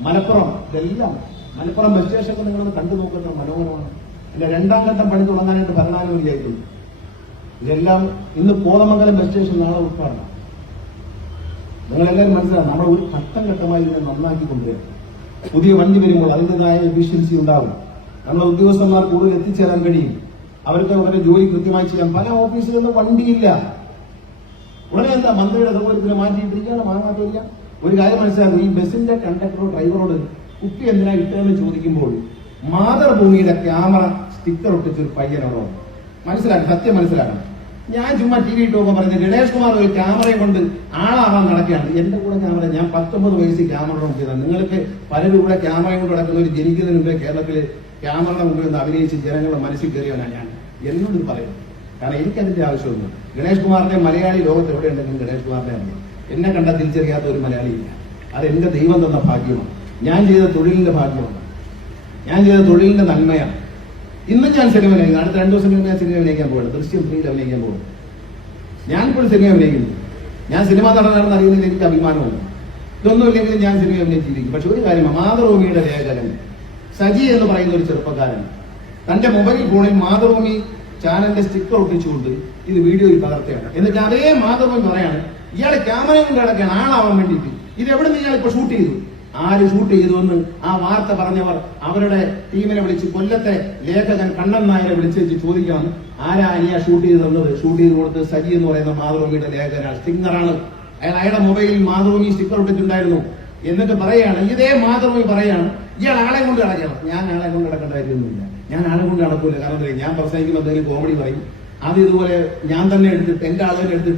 മലപ്പുറം, ഇതെല്ലാം മലപ്പുറം ബസ് സ്റ്റേഷനൊക്കെ നിങ്ങളൊന്ന് കണ്ടു നോക്കുന്ന മനോഹരമാണ്. ഇതിന്റെ 2ാം ഘട്ടം പണി തുടങ്ങാനായിട്ട് ഭരണാനുമതിയായിട്ടുണ്ട്. ഇതെല്ലാം ഇന്ന് കോതമംഗലം ബസ് സ്റ്റേഷൻ നാളെ ഉദ്ഘാടനം. നിങ്ങളെല്ലാവരും മനസ്സിലാവും, നമ്മൾ ഒരു ഘട്ടമായി ഇതിനെ നന്നാക്കി കൊണ്ടുവരും. പുതിയ വണ്ടി വരുമ്പോൾ അതിൻ്റെതായ എഫിഷ്യൻസി ഉണ്ടാവും. നമ്മുടെ ഉദ്യോഗസ്ഥന്മാർ കൂടുതൽ എത്തിച്ചേരാൻ കഴിയും. അവർക്ക് അവരുടെ ജോലി കൃത്യമായി ചെയ്യാൻ. പല ഓഫീസുകളിലും വണ്ടിയില്ല. ഉടനെ എന്താ മന്ത്രിയുടെ അതുപോലെ മാറ്റിയിട്ടിരിക്കുകയാണ്, വാങ്ങാത്തില്ല. ഒരു കാര്യം മനസ്സിലാക്കും, ഈ ബസിന്റെ കണ്ടക്ടറോ ഡ്രൈവറോട് കുപ്പി എന്തിനാ ഇട്ടതെന്ന് ചോദിക്കുമ്പോൾ മാതൃഭൂമിയുടെ ക്യാമറ സ്റ്റിക്കർ ഒട്ടിച്ചൊരു പയ്യനോടോ മനസ്സിലാക്കണം, സത്യം മനസ്സിലാക്കണം. ഞാൻ ചുമ്മാ TV ഇട്ട് പോകുമ്പോൾ പറഞ്ഞ ഗണേഷ് കുമാർ ഒരു ക്യാമറയും കൊണ്ട് ആളാവാൻ നടക്കുകയാണ്. എന്റെ കൂടെ ക്യാമറ, ഞാൻ 19 വയസ്സിൽ ക്യാമറ നോക്കിയതാണ്. നിങ്ങൾക്ക് പലരും ഇവിടെ ക്യാമറയും കൊണ്ട് നടക്കുന്ന ഒരു ജനിക്കുന്നതിന് മുമ്പേ കേരളത്തിൽ ക്യാമറയുടെ മുമ്പിൽ നിന്ന് അഭിനയിച്ച് ജനങ്ങളുടെ മനസ്സിൽ കയറിയവനാണ് ഞാൻ. എന്നോട് പറയും, കാരണം എനിക്കതിന്റെ ആവശ്യമൊന്നും. ഗണേഷ് കുമാറിന്റെ മലയാളി ലോകത്ത് എവിടെ ഉണ്ടെങ്കിലും ഗണേഷ് കുമാറിനെ അറിയാം. എന്നെ കണ്ടാൽ തിരിച്ചറിയാത്ത ഒരു മലയാളിയില്ല. അത് എന്റെ ദൈവം തന്ന ഭാഗ്യമാണ്. ഞാൻ ചെയ്ത തൊഴിലിന്റെ ഭാഗ്യമാണ്. ഞാൻ ചെയ്ത തൊഴിലിന്റെ നന്മയാണ്. ഇന്നും ഞാൻ സിനിമ അഭിനയിക്കും. അടുത്ത 2 ദിവസം ഞാൻ സിനിമ അഭിനയിക്കാൻ പോകുന്നത്, ദൃശ്യം 3 അഭിനയിക്കാൻ പോകും. ഞാനിപ്പോഴും സിനിമ അഭിനയിക്കുന്നു. ഞാൻ സിനിമാ നടനാണെന്ന് അറിയുന്നതിൽ എനിക്ക് അഭിമാനമുണ്ട്. ഇതൊന്നും ഇല്ലെങ്കിലും ഞാൻ സിനിമ അഭിനയിച്ചിരിക്കും. പക്ഷെ ഒരു കാര്യമാണ്, മാതൃഭൂമിയുടെ ലേഖകൻ സജി എന്ന് പറയുന്ന ഒരു ചെറുപ്പക്കാരൻ തന്റെ മൊബൈൽ ഫോണിൽ മാതൃഭൂമി ചാനലിന്റെ സ്റ്റിക്കർ ഒട്ടിച്ചുകൊണ്ട് ഇത് വീഡിയോയിൽ പകർത്തുകയാണ്. എന്നിട്ട് അതേ മാതൃഭൂമി പറയാണ്, ഇയാളെ ക്യാമറയും കൊണ്ട് കിടക്കുകയാണ് ആളാവാൻ വേണ്ടിയിട്ട്. ഇത് എവിടെ നിന്ന് ഇയാൾ ഇപ്പൊ ഷൂട്ട് ചെയ്തു? ആര് ഷൂട്ട് ചെയ്തു എന്ന് ആ വാർത്ത പറഞ്ഞവർ അവരുടെ ടീമിനെ വിളിച്ച്, കൊല്ലത്തെ ലേഖകൻ കണ്ണൻ നായരെ വിളിച്ച് ചോദിക്കണം, ആരാ അനിയ ഷൂട്ട് ചെയ്ത് തന്നത്? ഷൂട്ട് ചെയ്ത് കൊടുത്ത് സജി എന്ന് പറയുന്ന മാതൃഭൂമിയുടെ ലേഖകനാണ്, സ്റ്റിങ്ങറാണ്. അയാളുടെ മൊബൈലിൽ മാതൃഭൂമി സ്റ്റിക്കർ ഇട്ടിട്ടുണ്ടായിരുന്നു. എന്നിട്ട് പറയാണ്, ഇതേ മാതൃഭൂമി പറയാണ്, ഇയാൾ ആളെ കൊണ്ട് കിടക്കണം. ഞാൻ ആളെ കൊണ്ട് കിടക്കേണ്ട കാര്യമൊന്നുമില്ല. ഞാൻ ആളെ കൊണ്ട് നടക്കൂല. കാരണം ഞാൻ പ്രസംഗിക്കുമ്പോൾ എന്തെങ്കിലും കോമഡി പറയും. അത് ഇതുപോലെ ഞാൻ തന്നെ എടുത്തിട്ട് എന്റെ ആളുകളെ എടുത്ത്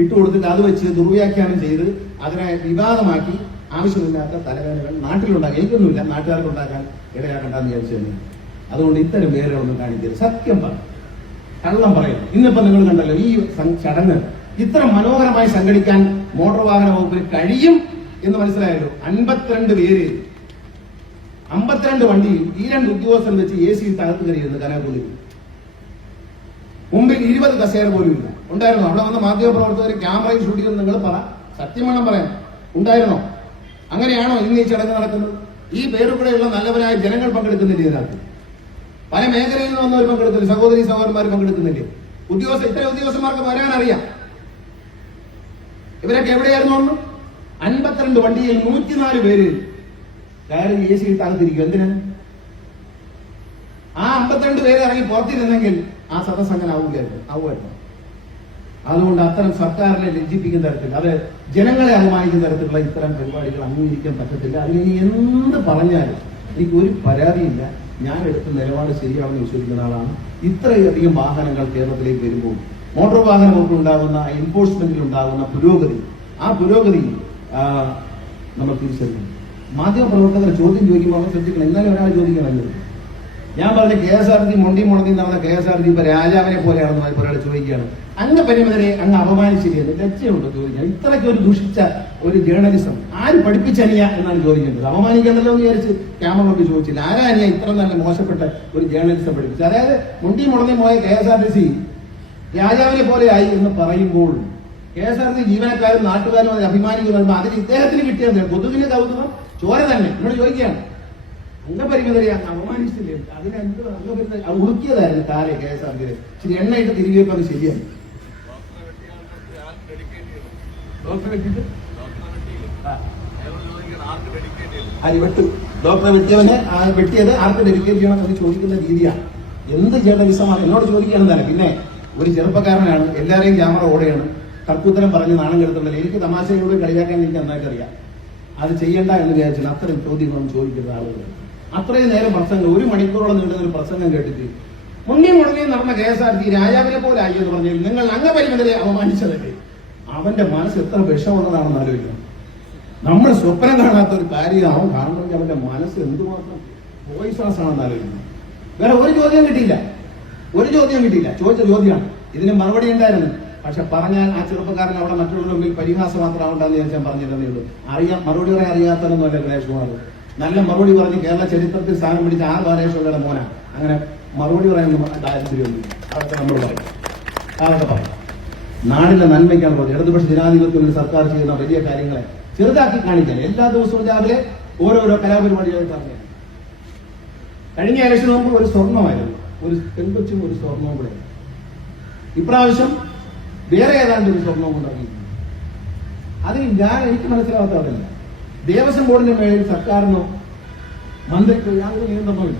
ഇട്ട് കൊടുത്തിട്ട് അത് വെച്ച് ദുർവ്യാഖ്യാനം ചെയ്ത് അതിനെ വിവാദമാക്കി ആവശ്യമില്ലാത്ത തലവേദനകൾ നാട്ടിലുണ്ടാക്കി. എനിക്കൊന്നുമില്ല, നാട്ടുകാർക്ക് ഉണ്ടാക്കാൻ ഇടയാക്കണ്ടെന്ന് വിചാരിച്ചു തന്നെ. അതുകൊണ്ട് ഇത്തരം പേരുകളൊന്നും കാണിക്കരുത്. സത്യം പറയും, കള്ളം പറയും. ഇന്നിപ്പോ നിങ്ങൾ കണ്ടല്ലോ, ഈ ചടങ്ങ് ഇത്ര മനോഹരമായി സംഘടിക്കാൻ മോട്ടോർ വാഹന വകുപ്പിന് കഴിയും എന്ന് മനസ്സിലായല്ലോ. 52 പേര്, 52 വണ്ടിയിൽ ഈ 2 ഉദ്യോഗസ്ഥൻ വെച്ച് AC തകർത്ത് കയറിയിരുന്നു കനകക്കുന്നിൽ. വെളിയിൽ 20 കസേര പോലും ഇല്ല. ഉണ്ടായിരുന്നോ? അവിടെ വന്ന മാധ്യമപ്രവർത്തകർ ക്യാമറയിൽ ഷൂട്ട് ചെയ്ത് നിങ്ങൾ പറ, സത്യം വേണം പറയാൻ. ഉണ്ടായിരുന്നോ? അങ്ങനെയാണോ ഇന്ന് ഈ ചടങ്ങ് നടക്കുന്നത്? ഈ പേരുകൂടെയുള്ള നല്ലവരായ ജനങ്ങൾ പങ്കെടുക്കുന്നില്ലേ ഇതിനകത്ത്? പല മേഖലയിൽ നിന്ന് വന്നവർ പങ്കെടുത്തില്ല, സഹോദരി സഹോദരന്മാർ പങ്കെടുക്കുന്നില്ലേ? ഇത്ര ഉദ്യോഗസ്ഥന്മാർക്ക് വരാൻ അറിയാം. ഇവരൊക്കെ എവിടെയായിരുന്നു? 52 വണ്ടിയിൽ 104 പേര് കയറി AC താഴ്ത്തിരിക്കും. എന്തിനാ? ആ 52 പേര് ഇറങ്ങി പുറത്തിരുന്നെങ്കിൽ ആ സദസ് അങ്ങനെ ആവുമായിരുന്നു. അതുകൊണ്ട് അത്തരം സർക്കാരിനെ ലജ്ജിപ്പിക്കുന്ന തരത്തിൽ, അത് ജനങ്ങളെ അപമാനിക്കുന്ന തരത്തിലുള്ള ഇത്തരം പരിപാടികൾ അംഗീകരിക്കാൻ പറ്റത്തില്ല. അതിന് എന്ത് പറഞ്ഞാലും എനിക്ക് ഒരു പരാതിയില്ല. ഞാൻ എടുത്ത നിലപാട് ശരിയാണെന്ന് വിശ്വസിക്കുന്ന ആളാണ്. ഇത്രയധികം വാഹനങ്ങൾ കേരളത്തിലേക്ക് വരുമ്പോൾ മോട്ടോർ വാഹന വകുപ്പിൽ ഉണ്ടാകുന്ന എൻഫോഴ്സ്മെന്റിൽ ഉണ്ടാകുന്ന പുരോഗതി, ആ പുരോഗതി നമ്മൾ തിരിച്ചറിയണം. മാധ്യമപ്രവർത്തകർ ചോദ്യം ചോദിക്കുമ്പോൾ ശ്രദ്ധിക്കണം. ഇന്നലെ ഒരാൾ ചോദിക്കണമല്ലോ, ഞാൻ പറഞ്ഞ KSRTC മുണ്ടി നടന്ന KSRTC ഇപ്പൊ രാജാവിനെ പോലെയാണെന്ന് ഒരാൾ ചോദിക്കുകയാണ്. അങ്ങ് പരിമിതരെ അങ്ങ് അപമാനിച്ചിരിക്കുന്നത് ലജ്ജയുണ്ടോ ചോദിക്കാൻ? ഇത്രയ്ക്ക് ഒരു ദുഷിച്ച ഒരു ജേർണലിസം ആര് പഠിപ്പിച്ചനിയ എന്നാണ് ചോദിക്കുന്നത്. അപമാനിക്കണ്ടല്ലോ എന്ന് വിചാരിച്ച് ക്യാമറ കൊണ്ട് ചോദിച്ചില്ല. ആരാനിയ ഇത്ര നല്ല മോശപ്പെട്ട ഒരു ജേർണലിസം പഠിപ്പിച്ചു? അതായത് മുണ്ടി പോയ KSRTC രാജാവിനെ പോലെ ആയി എന്ന് പറയുമ്പോൾ KSRTC ജീവനക്കാരും നാട്ടുകാരും അതിൽ അഭിമാനിക്കുന്നു. അതിന് ഇദ്ദേഹത്തിന് കിട്ടിയത് കൊതുകിന്റെ കൗതുകം ചോര തന്നെ. എന്നോട് ചോദിക്കുകയാണ്, അംഗപരിമിതരെ അങ്ങ് അപമാനിച്ചില്ലേ? അതിനെന്ത് അംഗപരിമിത ഉടുക്കിയതായിരുന്നു കാലെ KSRTC. ശരി, എണ്ണയിട്ട് തിരികെയൊക്കെ അത് ശരിയാണ്. ഡോക്ടറെ വെട്ടിയത് ആർക്ക് ഡെഡിക്കേറ്റ് ചെയ്യണം എന്ന് ചോദിക്കുന്ന രീതിയാണ്. എന്ത് ജേർണലിസമാണ് എന്നോട് ചോദിക്കണം തന്നെ. പിന്നെ ഒരു ചെറുപ്പക്കാരനാണ്, എല്ലാവരെയും ക്യാമറ ഓടെയാണ്, തർക്കുത്തരം പറഞ്ഞ് നാണം കെടുത്തുള്ളത്. എനിക്ക് തമാശയോട് കളിയാക്കാൻ എനിക്ക് നന്നായിട്ട് അറിയാം. അത് ചെയ്യണ്ട എന്ന് വിചാരിച്ചാൽ അത്തരം ചോദ്യങ്ങളും ചോദിക്കുന്ന ആളുകൾ. അത്രയും നേരം പ്രസംഗം, 1 മണിക്കൂറോളം നീണ്ടുന്ന ഒരു പ്രസംഗം കേട്ടിട്ട് മുന്നേ നടന്ന KSRTC രാജാവിനെ പോലെ ആയി എന്ന് പറഞ്ഞാൽ നിങ്ങൾ അംഗപരിമിതരെ അപമാനിച്ചതല്ലേ? അവന്റെ മനസ്സ് എത്ര വിഷമുള്ളതാണെന്ന് ആലോചിക്കണം. നമ്മൾ സ്വപ്നം കാണാത്ത ഒരു കാര്യം അവൻ കാണണമെങ്കിൽ അവന്റെ മനസ്സ് എന്തുമാത്രം പോയിസണസ് ആണെന്ന് ആലോചിക്കണം. വേറെ ഒരു ചോദ്യം കിട്ടിയില്ല. ചോദിച്ച ചോദ്യമാണ്. ഇതിന് മറുപടി ഉണ്ടായിരുന്നു. പക്ഷെ പറഞ്ഞാൽ ആ ചെറുപ്പക്കാരൻ അവിടെ മറ്റുള്ളവരുടെ മുമ്പിൽ പരിഹാസം മാത്രമാവണ്ടെന്ന് ഞാൻ പറഞ്ഞിരുന്നേ ഉള്ളൂ. മറുപടി പറയാൻ അറിയാത്തതൊന്നുമല്ല ഗണേഷ് കുമാർ. നല്ല മറുപടി പറഞ്ഞ് കേരള ചരിത്രത്തിൽ സ്ഥാനം പിടിച്ച ആ ബാലേശ്വരയുടെ മോനാണ്. അങ്ങനെ മറുപടി പറയാനൊന്നും ദാരിദ്ര്യമൊന്നും. അതൊക്കെ നമ്മൾ പറയും, അതൊക്കെ പറയും. നാടിന്റെ നന്മയ്ക്കാണ് പറഞ്ഞത്. ഇടതുപക്ഷ ജനാധിപത്യം സർക്കാർ ചെയ്യുന്ന വലിയ കാര്യങ്ങളെ ചെറുതാക്കി കാണിക്കാൻ എല്ലാ ദിവസവും രാവിലെ ഓരോരോ കലാപരിപാടികളായി പറഞ്ഞു. കഴിഞ്ഞ ഇലക്ഷൻ മുമ്പ് ഒരു സ്വർണ്ണമായിരുന്നു, ഒരു പെൺകൊച്ചും ഒരു സ്വർണവും കൂടെ. ഇപ്രാവശ്യം വേറെ ഏതാണ്ട് ഒരു സ്വർണവും കൊണ്ടാക്കിയിരുന്നു. അതിന് എനിക്ക് മനസ്സിലാവാത്ത അതല്ല. ദേവസ്വം ബോർഡിന്റെ മേളിൽ സർക്കാരിനോ മന്ത്രിക്കോ യാതൊരു നിയന്ത്രണമില്ല.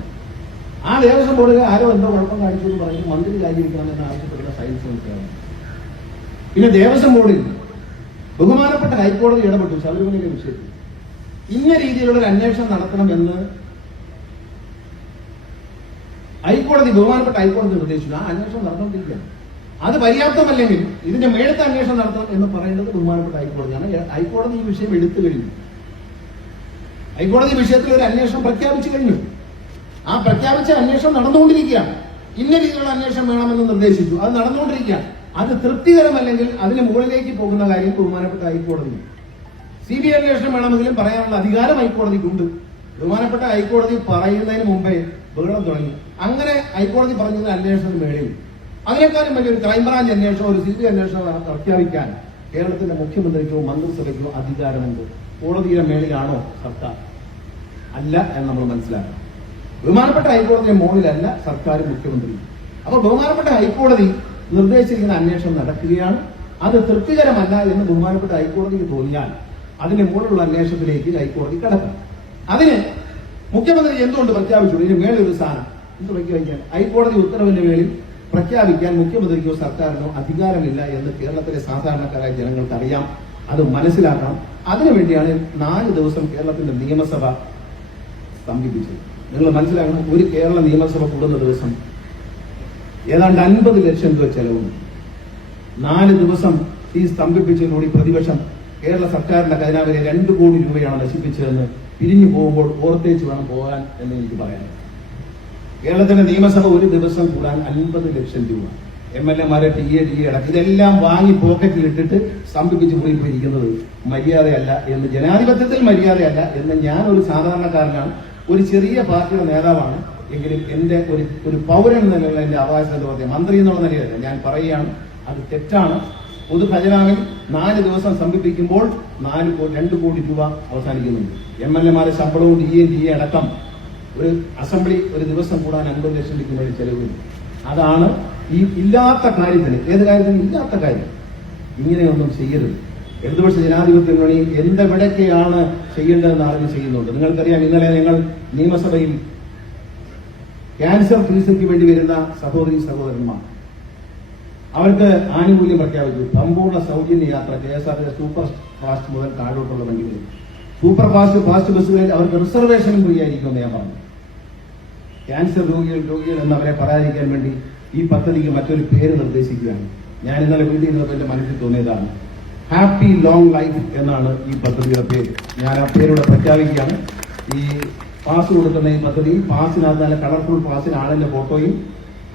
ആ ദേവസ്വം ബോർഡിൽ ആരോ എന്തോ കുഴപ്പം കാണിച്ചു എന്ന് പറഞ്ഞ് മന്ത്രി രാജിവെക്കണമെന്ന് ആവശ്യപ്പെടുന്ന സയൻസ് മനസ്സിലാവും. പിന്നെ ദേവസ്വം ബോർഡിൽ ബഹുമാനപ്പെട്ട ഹൈക്കോടതി ഇടപെട്ടു ശബരിമലയിലെ വിഷയത്തിൽ. ഇന്ന രീതിയിലുള്ള ഒരു അന്വേഷണം നടത്തണമെന്ന് ബഹുമാനപ്പെട്ട ഹൈക്കോടതി നിർദ്ദേശിച്ചു. ആ അന്വേഷണം നടന്നുകൊണ്ടിരിക്കുകയാണ്. അത് പര്യാപ്തമല്ലെങ്കിൽ ഇതിന്റെ മേളത്തെ അന്വേഷണം നടത്തണം എന്ന് പറയേണ്ടത് ബഹുമാനപ്പെട്ട ഹൈക്കോടതിയാണ്. ഹൈക്കോടതി ഈ വിഷയം എടുത്തു കഴിഞ്ഞു. ഹൈക്കോടതി വിഷയത്തിൽ ഒരു അന്വേഷണം പ്രഖ്യാപിച്ചു കഴിഞ്ഞു. ആ പ്രഖ്യാപിച്ച അന്വേഷണം നടന്നുകൊണ്ടിരിക്കുകയാണ്. ഇന്ന രീതിയിലുള്ള അന്വേഷണം വേണമെന്ന് നിർദ്ദേശിച്ചു. അത് നടന്നുകൊണ്ടിരിക്കുകയാണ്. അത് തൃപ്തികരമല്ലെങ്കിൽ അതിന് മുകളിലേക്ക് പോകുന്ന കാര്യം ബഹുമാനപ്പെട്ട ഹൈക്കോടതി. CBI അന്വേഷണം വേണമെങ്കിലും പറയാനുള്ള അധികാരം ഹൈക്കോടതിക്കുണ്ട്. ബഹുമാനപ്പെട്ട ഹൈക്കോടതി പറയുന്നതിന് മുമ്പേ ബഹളം തുടങ്ങി. അങ്ങനെ ഹൈക്കോടതി പറഞ്ഞത് അന്വേഷണത്തിന് മേളിൽ അതിനേക്കാളും വലിയൊരു ക്രൈംബ്രാഞ്ച് അന്വേഷണം, ഒരു CBI അന്വേഷണം പ്രഖ്യാപിക്കാൻ കേരളത്തിന്റെ മുഖ്യമന്ത്രിക്കോ മന്ത്രിസഭയ്ക്കോ അധികാരമുണ്ട്. കോടതിയുടെ മേളിലാണോ സർക്കാർ? അല്ല എന്ന് നമ്മൾ മനസ്സിലാക്കണം. ബഹുമാനപ്പെട്ട ഹൈക്കോടതിയുടെ മുകളിലല്ല സർക്കാർ, മുഖ്യമന്ത്രി. അപ്പോൾ ബഹുമാനപ്പെട്ട ഹൈക്കോടതി നിർദ്ദേശിച്ചിരിക്കുന്ന അന്വേഷണം നടക്കുകയാണ്. അത് തൃപ്തികരമല്ല എന്ന് ബഹുമാനപ്പെട്ട ഹൈക്കോടതിക്ക് തോന്നിയാൽ അതിന്റെ മുകളിലുള്ള അന്വേഷണത്തിലേക്ക് ഹൈക്കോടതി കടക്കും. അതിന് മുഖ്യമന്ത്രി എന്തുകൊണ്ട് പ്രഖ്യാപിച്ചു ഇതിന് മേലൊരു സ്ഥാനം ഇത് പ്രഖ്യാപിക്കാൻ? ഹൈക്കോടതി ഉത്തരവിന്റെ മേളിൽ പ്രഖ്യാപിക്കാൻ മുഖ്യമന്ത്രിക്കോ സർക്കാരിനോ അധികാരമില്ല എന്ന് കേരളത്തിലെ സാധാരണക്കാരായ ജനങ്ങൾക്ക് അറിയാം. അത് മനസ്സിലാക്കണം. അതിനുവേണ്ടിയാണ് 4 ദിവസം കേരളത്തിന്റെ നിയമസഭ സ്തംഭിപ്പിച്ചത്. നിങ്ങൾ മനസ്സിലാക്കണം, ഒരു കേരള നിയമസഭ കൂടുന്ന ദിവസം ഏതാണ്ട് 50 ലക്ഷം രൂപ ചെലവുണ്ട്. 4 ദിവസം ഈ സ്തംഭിപ്പിച്ചതിലൂടെ പ്രതിപക്ഷം കേരള സർക്കാരിന്റെ ഖജനാവിലെ 2 കോടി രൂപയാണ് നശിപ്പിച്ചതെന്ന് പിരിഞ്ഞു പോകുമ്പോൾ ഓർത്തേച്ച് വേണം പോകാൻ എന്ന് എനിക്ക് പറയാം. കേരളത്തിന്റെ നിയമസഭ ഒരു ദിവസം കൂടാൻ 50 ലക്ഷം രൂപ. MLA-മാരെ TA അടക്കം ഇതെല്ലാം വാങ്ങി പോക്കറ്റിലിട്ടിട്ട് സ്തംഭിപ്പിച്ച് പോയിരിക്കുന്നത് മര്യാദയല്ല എന്ന്, ജനാധിപത്യത്തിൽ മര്യാദയല്ല എന്ന് ഞാൻ ഒരു സാധാരണക്കാരനാണ്, ഒരു ചെറിയ പാർട്ടിയുടെ നേതാവാണ്. എങ്കിലും എന്റെ ഒരു പൗരൻ എന്നുള്ള എന്റെ അവകാശത്തെ പറയാം, മന്ത്രി എന്നുള്ള നിലയിലല്ല ഞാൻ പറയുകയാണ്, അത് തെറ്റാണ്. പൊതു ഖജനാവിൽ 4 ദിവസം സംഭവിപ്പിക്കുമ്പോൾ 2 കോടി രൂപ അവസാനിക്കുന്നുണ്ട്. MLA-മാരുടെ ശമ്പളവും DA അടക്കം ഒരു അസംബ്ലി ഒരു ദിവസം കൂടാൻ 50 ലക്ഷം രൂപ ചെലവില്ല. അതാണ് ഈ ഇല്ലാത്ത കാര്യത്തിന്, ഏത് കാര്യത്തിനും ഇല്ലാത്ത കാര്യം ഇങ്ങനെയൊന്നും ചെയ്യരുത്. ഇടതുപക്ഷ ജനാധിപത്യ മുന്നണി എന്തെവിടൊക്കെയാണ് ചെയ്യേണ്ടതെന്ന് അറിവ് ചെയ്യുന്നുണ്ട്. നിങ്ങൾക്കറിയാം, ഇന്നലെ ഞങ്ങൾ നിയമസഭയിൽ ക്യാൻസർ ചികിത്സയ്ക്ക് വേണ്ടി വരുന്ന സഹോദരന്മാർ അവർക്ക് ആനുകൂല്യം പ്രഖ്യാപിച്ചു. സമ്പൂർണ്ണ സൗജന്യ യാത്ര KSRTC സൂപ്പർ ഫാസ്റ്റ് മുതൽ താഴോട്ടുള്ള വണ്ടികളിൽ, സൂപ്പർ ഫാസ്റ്റ് ബസ്സുകളിൽ അവർക്ക് റിസർവേഷനും ഫ്രീ ആയിരിക്കുമെന്ന് ഞാൻ പറഞ്ഞു. ക്യാൻസർ രോഗികൾ എന്നവരെ പറയാതിരിക്കാൻ വേണ്ടി ഈ പദ്ധതിക്ക് മറ്റൊരു പേര് നിർദ്ദേശിക്കുകയാണ്. ഞാൻ ഇന്നലെ വീട്ടിൽ നിന്നപ്പോൾ എന്റെ മനസ്സിൽ തോന്നിയതാണ്. ഹാപ്പി ലോങ് ലൈഫ് എന്നാണ് ഈ പദ്ധതിയുടെ പേര്. ഞാൻ ആ പേരോടെ പ്രഖ്യാപിക്കുകയാണ്. ഈ പാസ് കൊടുക്കുന്ന ഈ പദ്ധതി, പാസിനകത്ത് നല്ല കളർഫുൾ പാസിന് ആളിന്റെ ഫോട്ടോയും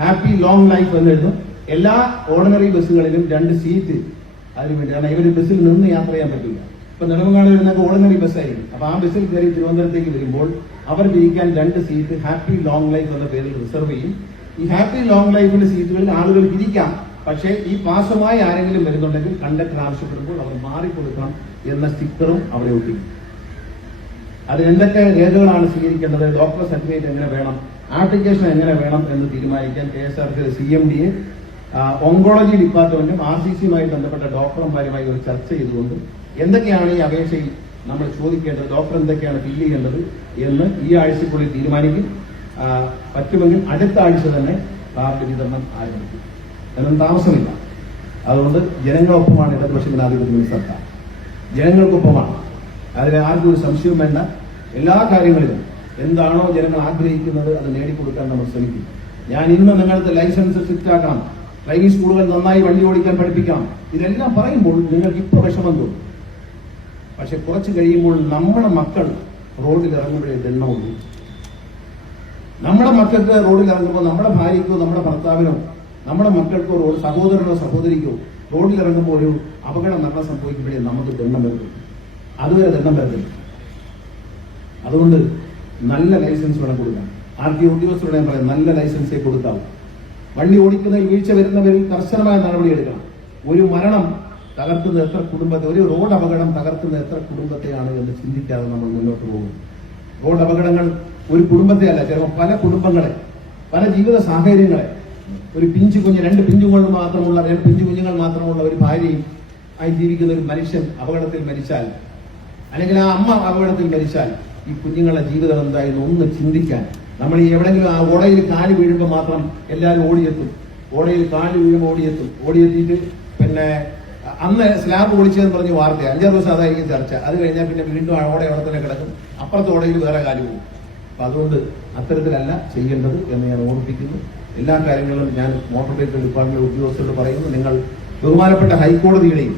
ഹാപ്പി ലോങ് ലൈഫ് എന്നെഴുതും. എല്ലാ ഓർഡിനറി ബസ്സുകളിലും 2 സീറ്റ് അതിനുവേണ്ടി. കാരണം ഇവര് ബസ്സിൽ നിന്ന് യാത്ര ചെയ്യാൻ പറ്റില്ല. ഇപ്പൊ നെടുമങ്ങാട് വരുന്നൊക്കെ ഓർഡിനറി ബസ്സായിരിക്കും. അപ്പൊ ആ ബസ്സിൽ കയറി തിരുവനന്തപുരത്തേക്ക് വരുമ്പോൾ അവർ ജയിക്കാൻ 2 സീറ്റ് ഹാപ്പി ലോങ് ലൈഫ് എന്ന പേരിൽ റിസർവ് ചെയ്യും. ഈ ഹാപ്പി ലോങ് ലൈഫിന്റെ സീറ്റുകളിൽ ആളുകൾ ഇരിക്കാം. പക്ഷേ ഈ പാസുമായി ആരെങ്കിലും വരുന്നുണ്ടെങ്കിൽ കണ്ടക്ടർ ആവശ്യപ്പെടുമ്പോൾ അവർ മാറിക്കൊടുക്കണം എന്ന സ്റ്റിക്കറും അവിടെ ഒട്ടിക്കും. അത് എന്തൊക്കെ രേഖകളാണ് സ്വീകരിക്കേണ്ടത്, ഡോക്ടർ സർട്ടിഫിക്കറ്റ് എങ്ങനെ വേണം, ആപ്ലിക്കേഷൻ എങ്ങനെ വേണം എന്ന് തീരുമാനിക്കാൻ KSRTC CMDയെ ഓങ്കോളജി ഡിപ്പാർട്ട്മെന്റും RCCയുമായി ബന്ധപ്പെട്ട ഡോക്ടർമാരുമായി ഒരു ചർച്ച ചെയ്തുകൊണ്ട് എന്തൊക്കെയാണ് ഈ അപേക്ഷയിൽ നമ്മൾ ചോദിക്കേണ്ടത്, ഡോക്ടർ എന്തൊക്കെയാണ് ഫില്ല് ചെയ്യേണ്ടത് എന്ന് ഈ ആഴ്ചക്കുള്ളിൽ തീരുമാനിക്കും. പറ്റുമെങ്കിൽ അടുത്ത ആഴ്ച തന്നെ കാർഡ് വിതരണം ആരംഭിക്കും. അതിനൊന്നും താമസമില്ല. അതുകൊണ്ട് ജനങ്ങളൊപ്പമാണ് ഇടതുപക്ഷ ജനാധിപത്യ സർക്കാർ, ജനങ്ങൾക്കൊപ്പമാണ്. അതിൽ ആർക്കും ഒരു സംശയവും വേണ്ട. എല്ലാ കാര്യങ്ങളിലും എന്താണോ ജനങ്ങൾ ആഗ്രഹിക്കുന്നത് അത് നേടിക്കൊടുക്കാൻ നമ്മൾ ശ്രമിക്കും. ഞാൻ ഇന്ന് നിങ്ങൾക്ക് ലൈസൻസ് സ്ട്രിക്റ്റ് ആക്കണം, ഡ്രൈവിംഗ് സ്കൂളുകൾ നന്നായി വണ്ടി ഓടിക്കാൻ പഠിപ്പിക്കണം, ഇതെല്ലാം പറയുമ്പോൾ നിങ്ങൾക്ക് ഇപ്പോൾ വിഷമം തോന്നും. പക്ഷെ കുറച്ച് കഴിയുമ്പോൾ നമ്മുടെ മക്കൾ റോഡിൽ ഇറങ്ങുമ്പോഴേ ദണ്ണമുള്ളൂ. നമ്മുടെ മക്കൾക്ക് റോഡിൽ ഇറങ്ങുമ്പോൾ, നമ്മുടെ ഭാര്യയ്ക്കോ നമ്മുടെ ഭർത്താവിനോ നമ്മുടെ മക്കൾക്കോ സഹോദരനോ സഹോദരിക്കോ റോഡിൽ ഇറങ്ങുമ്പോൾ ഒരു അപകട മരണം സംഭവിക്കുമ്പോഴേ നമുക്ക് ദണ്ണം വരുന്നു. അതുവരെ ദണ്ണം വരത്തില്ല. അതുകൊണ്ട് നല്ല ലൈസൻസ് വേണം കൊടുക്കാൻ. RTO ഉദ്യോഗസ്ഥരോട് ഞാൻ പറയാം, നല്ല ലൈസൻസേ കൊടുക്കാവൂ. വണ്ടി ഓടിക്കുന്നതിൽ വീഴ്ച വരുന്നവരിൽ കർശനമായ നടപടിയെടുക്കണം. ഒരു മരണം തകർക്കുന്ന എത്ര കുടുംബത്തെ, ഒരു റോഡ് അപകടം തകർക്കുന്ന എത്ര കുടുംബത്തെയാണ് എന്ന് ചിന്തിക്കാതെ നമ്മൾ മുന്നോട്ട് പോകും. റോഡ് അപകടങ്ങൾ ഒരു കുടുംബത്തെ അല്ല, ചിലപ്പോൾ പല കുടുംബങ്ങളെ, പല ജീവിത സാഹചര്യങ്ങളെ, ഒരു 2 പിഞ്ചു കുഞ്ഞുങ്ങൾ മാത്രമുള്ള ഒരു ഭാര്യയും ആയി ജീവിക്കുന്ന ഒരു മനുഷ്യൻ അപകടത്തിൽ മരിച്ചാൽ, അല്ലെങ്കിൽ ആ അമ്മ അപകടത്തിൽ മരിച്ചാൽ ഈ കുഞ്ഞുങ്ങളുടെ ജീവിതം എന്തായിരുന്നു ഒന്ന് ചിന്തിക്കാൻ. നമ്മൾ ഈ എവിടെയെങ്കിലും ആ ഓടയിൽ കാല് വീഴുമ്പോൾ മാത്രം എല്ലാവരും ഓടിയെത്തും. ഓടയിൽ കാല് വീഴുമ്പോൾ ഓടിയെത്തിയിട്ട് പിന്നെ അന്ന് സ്ലാബ് പൊളിച്ചതെന്ന് പറഞ്ഞ് വാർത്ത 5 ദിവസം അതായിരിക്കും ചർച്ച. അത് കഴിഞ്ഞാൽ പിന്നെ വീണ്ടും ഓട അവിടെ തന്നെ കിടക്കും, അപ്പുറത്തെ ഓടയിൽ വേറെ കാല് പോകും. അപ്പൊ അതുകൊണ്ട് അത്തരത്തിലല്ല ചെയ്യേണ്ടത് എന്ന് ഞാൻ ഓർമ്മിപ്പിക്കുന്നു. എല്ലാ കാര്യങ്ങളും ഞാൻ മോട്ടോർ വെഹിക്കിൾ ഡിപ്പാർട്ട്മെന്റ് ഉദ്യോഗസ്ഥരോട് പറയുന്നു. നിങ്ങൾ ബഹുമാനപ്പെട്ട ഹൈക്കോടതിയുടെയും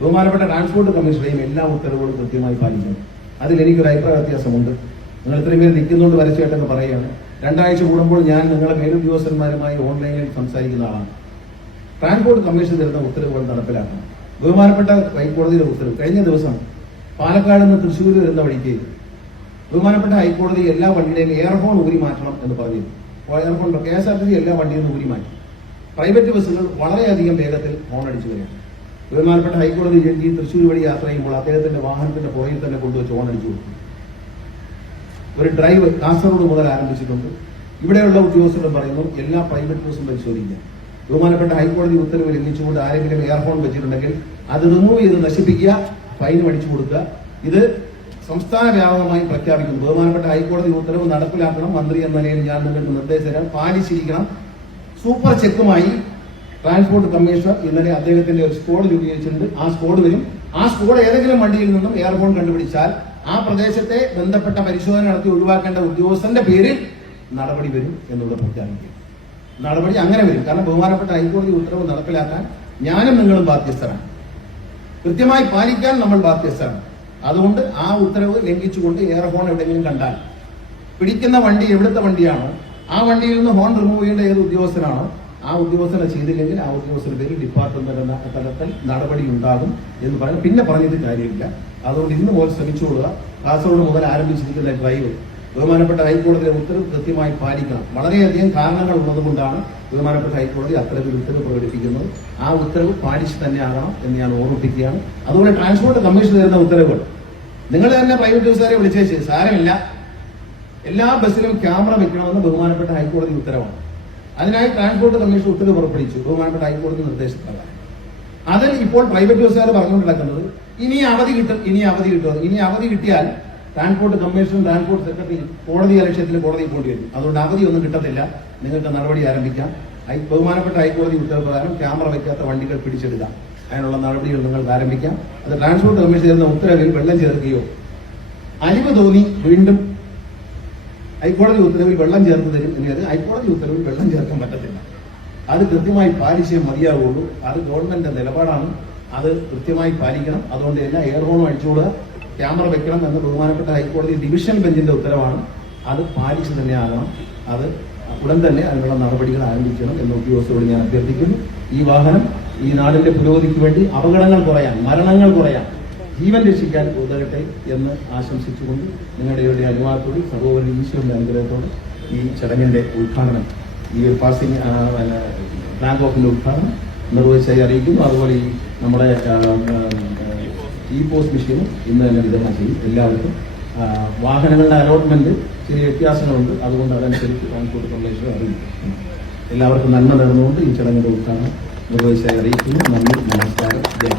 ബഹുമാനപ്പെട്ട ട്രാൻസ്പോർട്ട് കമ്മീഷണറെയും എല്ലാ ഉത്തരവുകളും കൃത്യമായി പാലിക്കണം. അതിൽ എനിക്കൊരു അഭിപ്രായ വ്യത്യാസമുണ്ട്. നിങ്ങൾ ഇത്രയും പേര് നിൽക്കുന്നുണ്ട് വരച്ചായിട്ടൊക്കെ പറയുകയാണ്. 2 ആഴ്ച കൂടുമ്പോൾ ഞാൻ നിങ്ങളെ മേലുദ്യോഗസ്ഥന്മാരുമായി ഓൺലൈനിൽ സംസാരിക്കുന്ന ആളാണ്. ട്രാൻസ്പോർട്ട് കമ്മീഷൻ തരുന്ന ഉത്തരവുകൾ നടപ്പിലാക്കണം. ബഹുമാനപ്പെട്ട ഹൈക്കോടതിയുടെ ഉത്തരവ് കഴിഞ്ഞ ദിവസം പാലക്കാട് നിന്ന് തൃശ്ശൂർ വരുന്ന വഴിക്ക് ബഹുമാനപ്പെട്ട ഹൈക്കോടതി എല്ലാ വണ്ടിയുടെയും എയർഫോൺ ഊരി മാറ്റണം എന്ന് പറഞ്ഞിരുന്നു. എയർഫോൺ KSRTC എല്ലാ വണ്ടിയിൽ നിന്ന് ഊരി മാറ്റി. പ്രൈവറ്റ് ബസ്സുകൾ വളരെയധികം വേഗത്തിൽ ഹോൺ അടിച്ചു വരികയാണ്. ബഹുമാനപ്പെട്ട ഹൈക്കോടതി ജഡ്ജി തൃശ്ശൂർ വഴി യാത്ര ചെയ്യുമ്പോൾ അദ്ദേഹത്തിന്റെ വാഹനത്തിന്റെ പുറകിൽ തന്നെ കൊണ്ടുവച്ച് ഹോൺ അടിച്ചു കൊടുത്തു. ഒരു ഡ്രൈവ് കാസർഗോഡ് മുതൽ ആരംഭിച്ചിട്ടുണ്ട്. ഇവിടെയുള്ള ഉദ്യോഗസ്ഥരും പറയുന്നു എല്ലാ പ്രൈവറ്റ് ബസ്സും പരിശോധിക്കുക. ബഹുമാനപ്പെട്ട ഹൈക്കോടതി ഉത്തരവ് ലംഘിച്ചുകൊണ്ട് ആരെങ്കിലും എയർഫോൺ വെച്ചിട്ടുണ്ടെങ്കിൽ അത് റിമൂവ് ചെയ്ത് നശിപ്പിക്കുക, ഫൈൻ അടിച്ചു കൊടുക്കുക. ഇത് സംസ്ഥാന വ്യാപകമായി പ്രഖ്യാപിക്കുന്നു. ബഹുമാനപ്പെട്ട ഹൈക്കോടതി ഉത്തരവ് നടപ്പിലാക്കണം. മന്ത്രി എന്ന നിലയിൽ ഞാൻ നിങ്ങൾക്ക് നിർദ്ദേശം തരാം, പാലിച്ചിരിക്കണം. സൂപ്പർ ചെക്കുമായി ട്രാൻസ്പോർട്ട് കമ്മീഷണർ ഇന്നലെ അദ്ദേഹത്തിന്റെ ഒരു സ്ക്വാഡ് രൂപീകരിച്ചിട്ടുണ്ട്. ആ സ്ക്വാഡ് വരും. ആ സ്ക്വാഡ് ഏതെങ്കിലും വണ്ടിയിൽ നിന്നും എയർഫോൺ കണ്ടുപിടിച്ചാൽ ആ പ്രദേശത്തെ ബന്ധപ്പെട്ട പരിശോധന നടത്തി ഒഴിവാക്കേണ്ട ഉദ്യോഗസ്ഥന്റെ പേരിൽ നടപടി വരും എന്നുള്ളത് പ്രഖ്യാപിക്കും. നടപടി അങ്ങനെ വരും. കാരണം ബഹുമാനപ്പെട്ട ഹൈക്കോടതി ഉത്തരവ് നടപ്പിലാക്കാൻ ഞാനും നിങ്ങളും ബാധ്യസ്ഥരാണ്. കൃത്യമായി പാലിക്കാൻ നമ്മൾ ബാധ്യസ്ഥരാണ്. അതുകൊണ്ട് ആ ഉത്തരവ് ലംഘിച്ചുകൊണ്ട് എയർഫോൺ എവിടെയെങ്കിലും കണ്ടാൽ പിടിക്കുന്ന വണ്ടി എവിടുത്തെ വണ്ടിയാണോ ആ വണ്ടിയിൽ നിന്ന് ഹോൺ റിമൂവ് ചെയ്യേണ്ട ഏത് ഉദ്യോഗസ്ഥനാണോ ആ ഉദ്യോഗസ്ഥനെ ചെയ്തില്ലെങ്കിൽ ആ ഉദ്യോഗസ്ഥന്റെ പേരിൽ ഡിപ്പാർട്ട്മെന്റ് തലത്തിൽ നടപടി ഉണ്ടാകും എന്ന് പറഞ്ഞ് പിന്നെ പറഞ്ഞിട്ട് കാര്യമില്ല. അതുകൊണ്ട് ഇന്ന് മുതൽ ശ്രമിച്ചുകൊള്ളുക. കാസർഗോഡ് മുതൽ ആരംഭിച്ചിരിക്കുന്ന ഡ്രൈവ് ബഹുമാനപ്പെട്ട ഹൈക്കോടതിയുടെ ഉത്തരവ് കൃത്യമായി പാലിക്കണം. വളരെയധികം കാരണങ്ങൾ ഉള്ളതുകൊണ്ടാണ് ബഹുമാനപ്പെട്ട ഹൈക്കോടതി അത്തരത്തിൽ ഉത്തരവ് പ്രകടിപ്പിക്കുന്നത്. ആ ഉത്തരവ് പാലിച്ച് തന്നെ ആകണം എന്ന് ഞാൻ ഓർമ്മിപ്പിക്കുകയാണ്. അതുപോലെ ട്രാൻസ്പോർട്ട് കമ്മീഷൻ തരുന്ന ഉത്തരവുകൾ നിങ്ങൾ തന്നെ പ്രൈവറ്റ് ബസ്സുകാരെ വിളിച്ചേച്ച് സാരമില്ല, എല്ലാ ബസ്സിലും ക്യാമറ വെക്കണമെന്ന് ബഹുമാനപ്പെട്ട ഹൈക്കോടതി ഉത്തരവാണ്. അതിനായി ട്രാൻസ്പോർട്ട് കമ്മീഷൻ ഉത്തരവ് പുറപ്പെടുവിച്ചു ബഹുമാനപ്പെട്ട ഹൈക്കോടതി നിർദ്ദേശപ്രകാരം. അതിൽ ഇപ്പോൾ പ്രൈവറ്റ് ബസ്സുകാർ പറഞ്ഞുകൊണ്ട് നടക്കുന്നത് ഇനി അവധി കിട്ടും, ഇനി അവധി കിട്ടും. ഇനി അവധി കിട്ടിയാൽ ട്രാൻസ്പോർട്ട് കമ്മീഷനും ട്രാൻസ്പോർട്ട് സെക്രട്ടറി കോടതി അലക്ഷ്യത്തിൽ കോടതിയിൽ പോണ്ടി വരും. അതുകൊണ്ട് അവധി ഒന്നും കിട്ടത്തില്ല, നിങ്ങൾക്ക് നടപടി ആരംഭിക്കാം. ബഹുമാനപ്പെട്ട ഹൈക്കോടതി ഉത്തരവ് പ്രകാരം ക്യാമറ വയ്ക്കാത്ത വണ്ടികൾ പിടിച്ചെടുക്കാം. അതിനുള്ള നടപടികൾ നിങ്ങൾക്ക് ആരംഭിക്കാം. അത് ട്രാൻസ്പോർട്ട് കമ്മീഷൻ തരുന്ന ഉത്തരവിൽ വെള്ളം ചേർക്കുകയോ അലിവ് തോന്നി വീണ്ടും ഹൈക്കോടതി ഉത്തരവിൽ വെള്ളം ചേർത്ത് തരും എന്നത് ഹൈക്കോടതി ഉത്തരവിൽ വെള്ളം ചേർക്കാൻ പറ്റത്തില്ല. അത് കൃത്യമായി പാലിച്ചേ മതിയാവുള്ളൂ. അത് ഗവൺമെന്റിന്റെ നിലപാടാണ്, അത് കൃത്യമായി പാലിക്കണം. അതുകൊണ്ട് എല്ലാ എയർ ഹോണും അടിച്ചുകൂടുക, ക്യാമറ വെക്കണം എന്ന് ബഹുമാനപ്പെട്ട ഹൈക്കോടതി ഡിവിഷൻ ബെഞ്ചിന്റെ ഉത്തരവാണ്. അത് പാലിച്ച് തന്നെ ആകണം. അത് ഉടൻ തന്നെ അതിനുള്ള നടപടികൾ ആരംഭിക്കണം എന്ന് ഉദ്യോഗസ്ഥരോട് ഞാൻ അഭ്യർത്ഥിക്കുന്നു. ഈ വാഹനം ഈ നാടിന്റെ പുരോഗതിക്ക് വേണ്ടി അപകടങ്ങൾ കുറയാൻ, മരണങ്ങൾ കുറയാൻ, ജീവൻ രക്ഷിക്കാൻ ഉതകട്ടെ എന്ന് ആശംസിച്ചുകൊണ്ട് നിങ്ങളുടെ അനുവാദത്തോട് സഹോദരൻ ഈശ്വരന്റെ അനുഗ്രഹത്തോടെ ഈ ചടങ്ങിന്റെ ഉദ്ഘാടനം, ഈ ഒരു പാസിംഗ് ഫ്ലാഗ് ഓഫിന്റെ ഉദ്ഘാടനം നിർവഹിച്ചായി അറിയിക്കുന്നു. അതുപോലെ ഈ നമ്മുടെ ഈ പോസ്റ്റ് മെഷീനും ഇന്ന് തന്നെ വിതരണം ചെയ്യും. എല്ലാവർക്കും വാഹനങ്ങളുടെ അലോട്ട്മെന്റ് ചെറിയ വ്യത്യാസങ്ങളുണ്ട്, അതുകൊണ്ട് അതനുസരിച്ച് ട്രാൻസ്പോർട്ട് കമ്മീഷൻ അറിയിക്കും. എല്ലാവർക്കും നന്മ നേർന്നുകൊണ്ട് ഈ ചടങ്ങിന്റെ ഉദ്ഘാടനം നിർവഹിച്ചായി അറിയിക്കുന്നു. നന്ദി, നമസ്കാരം, ജയ്.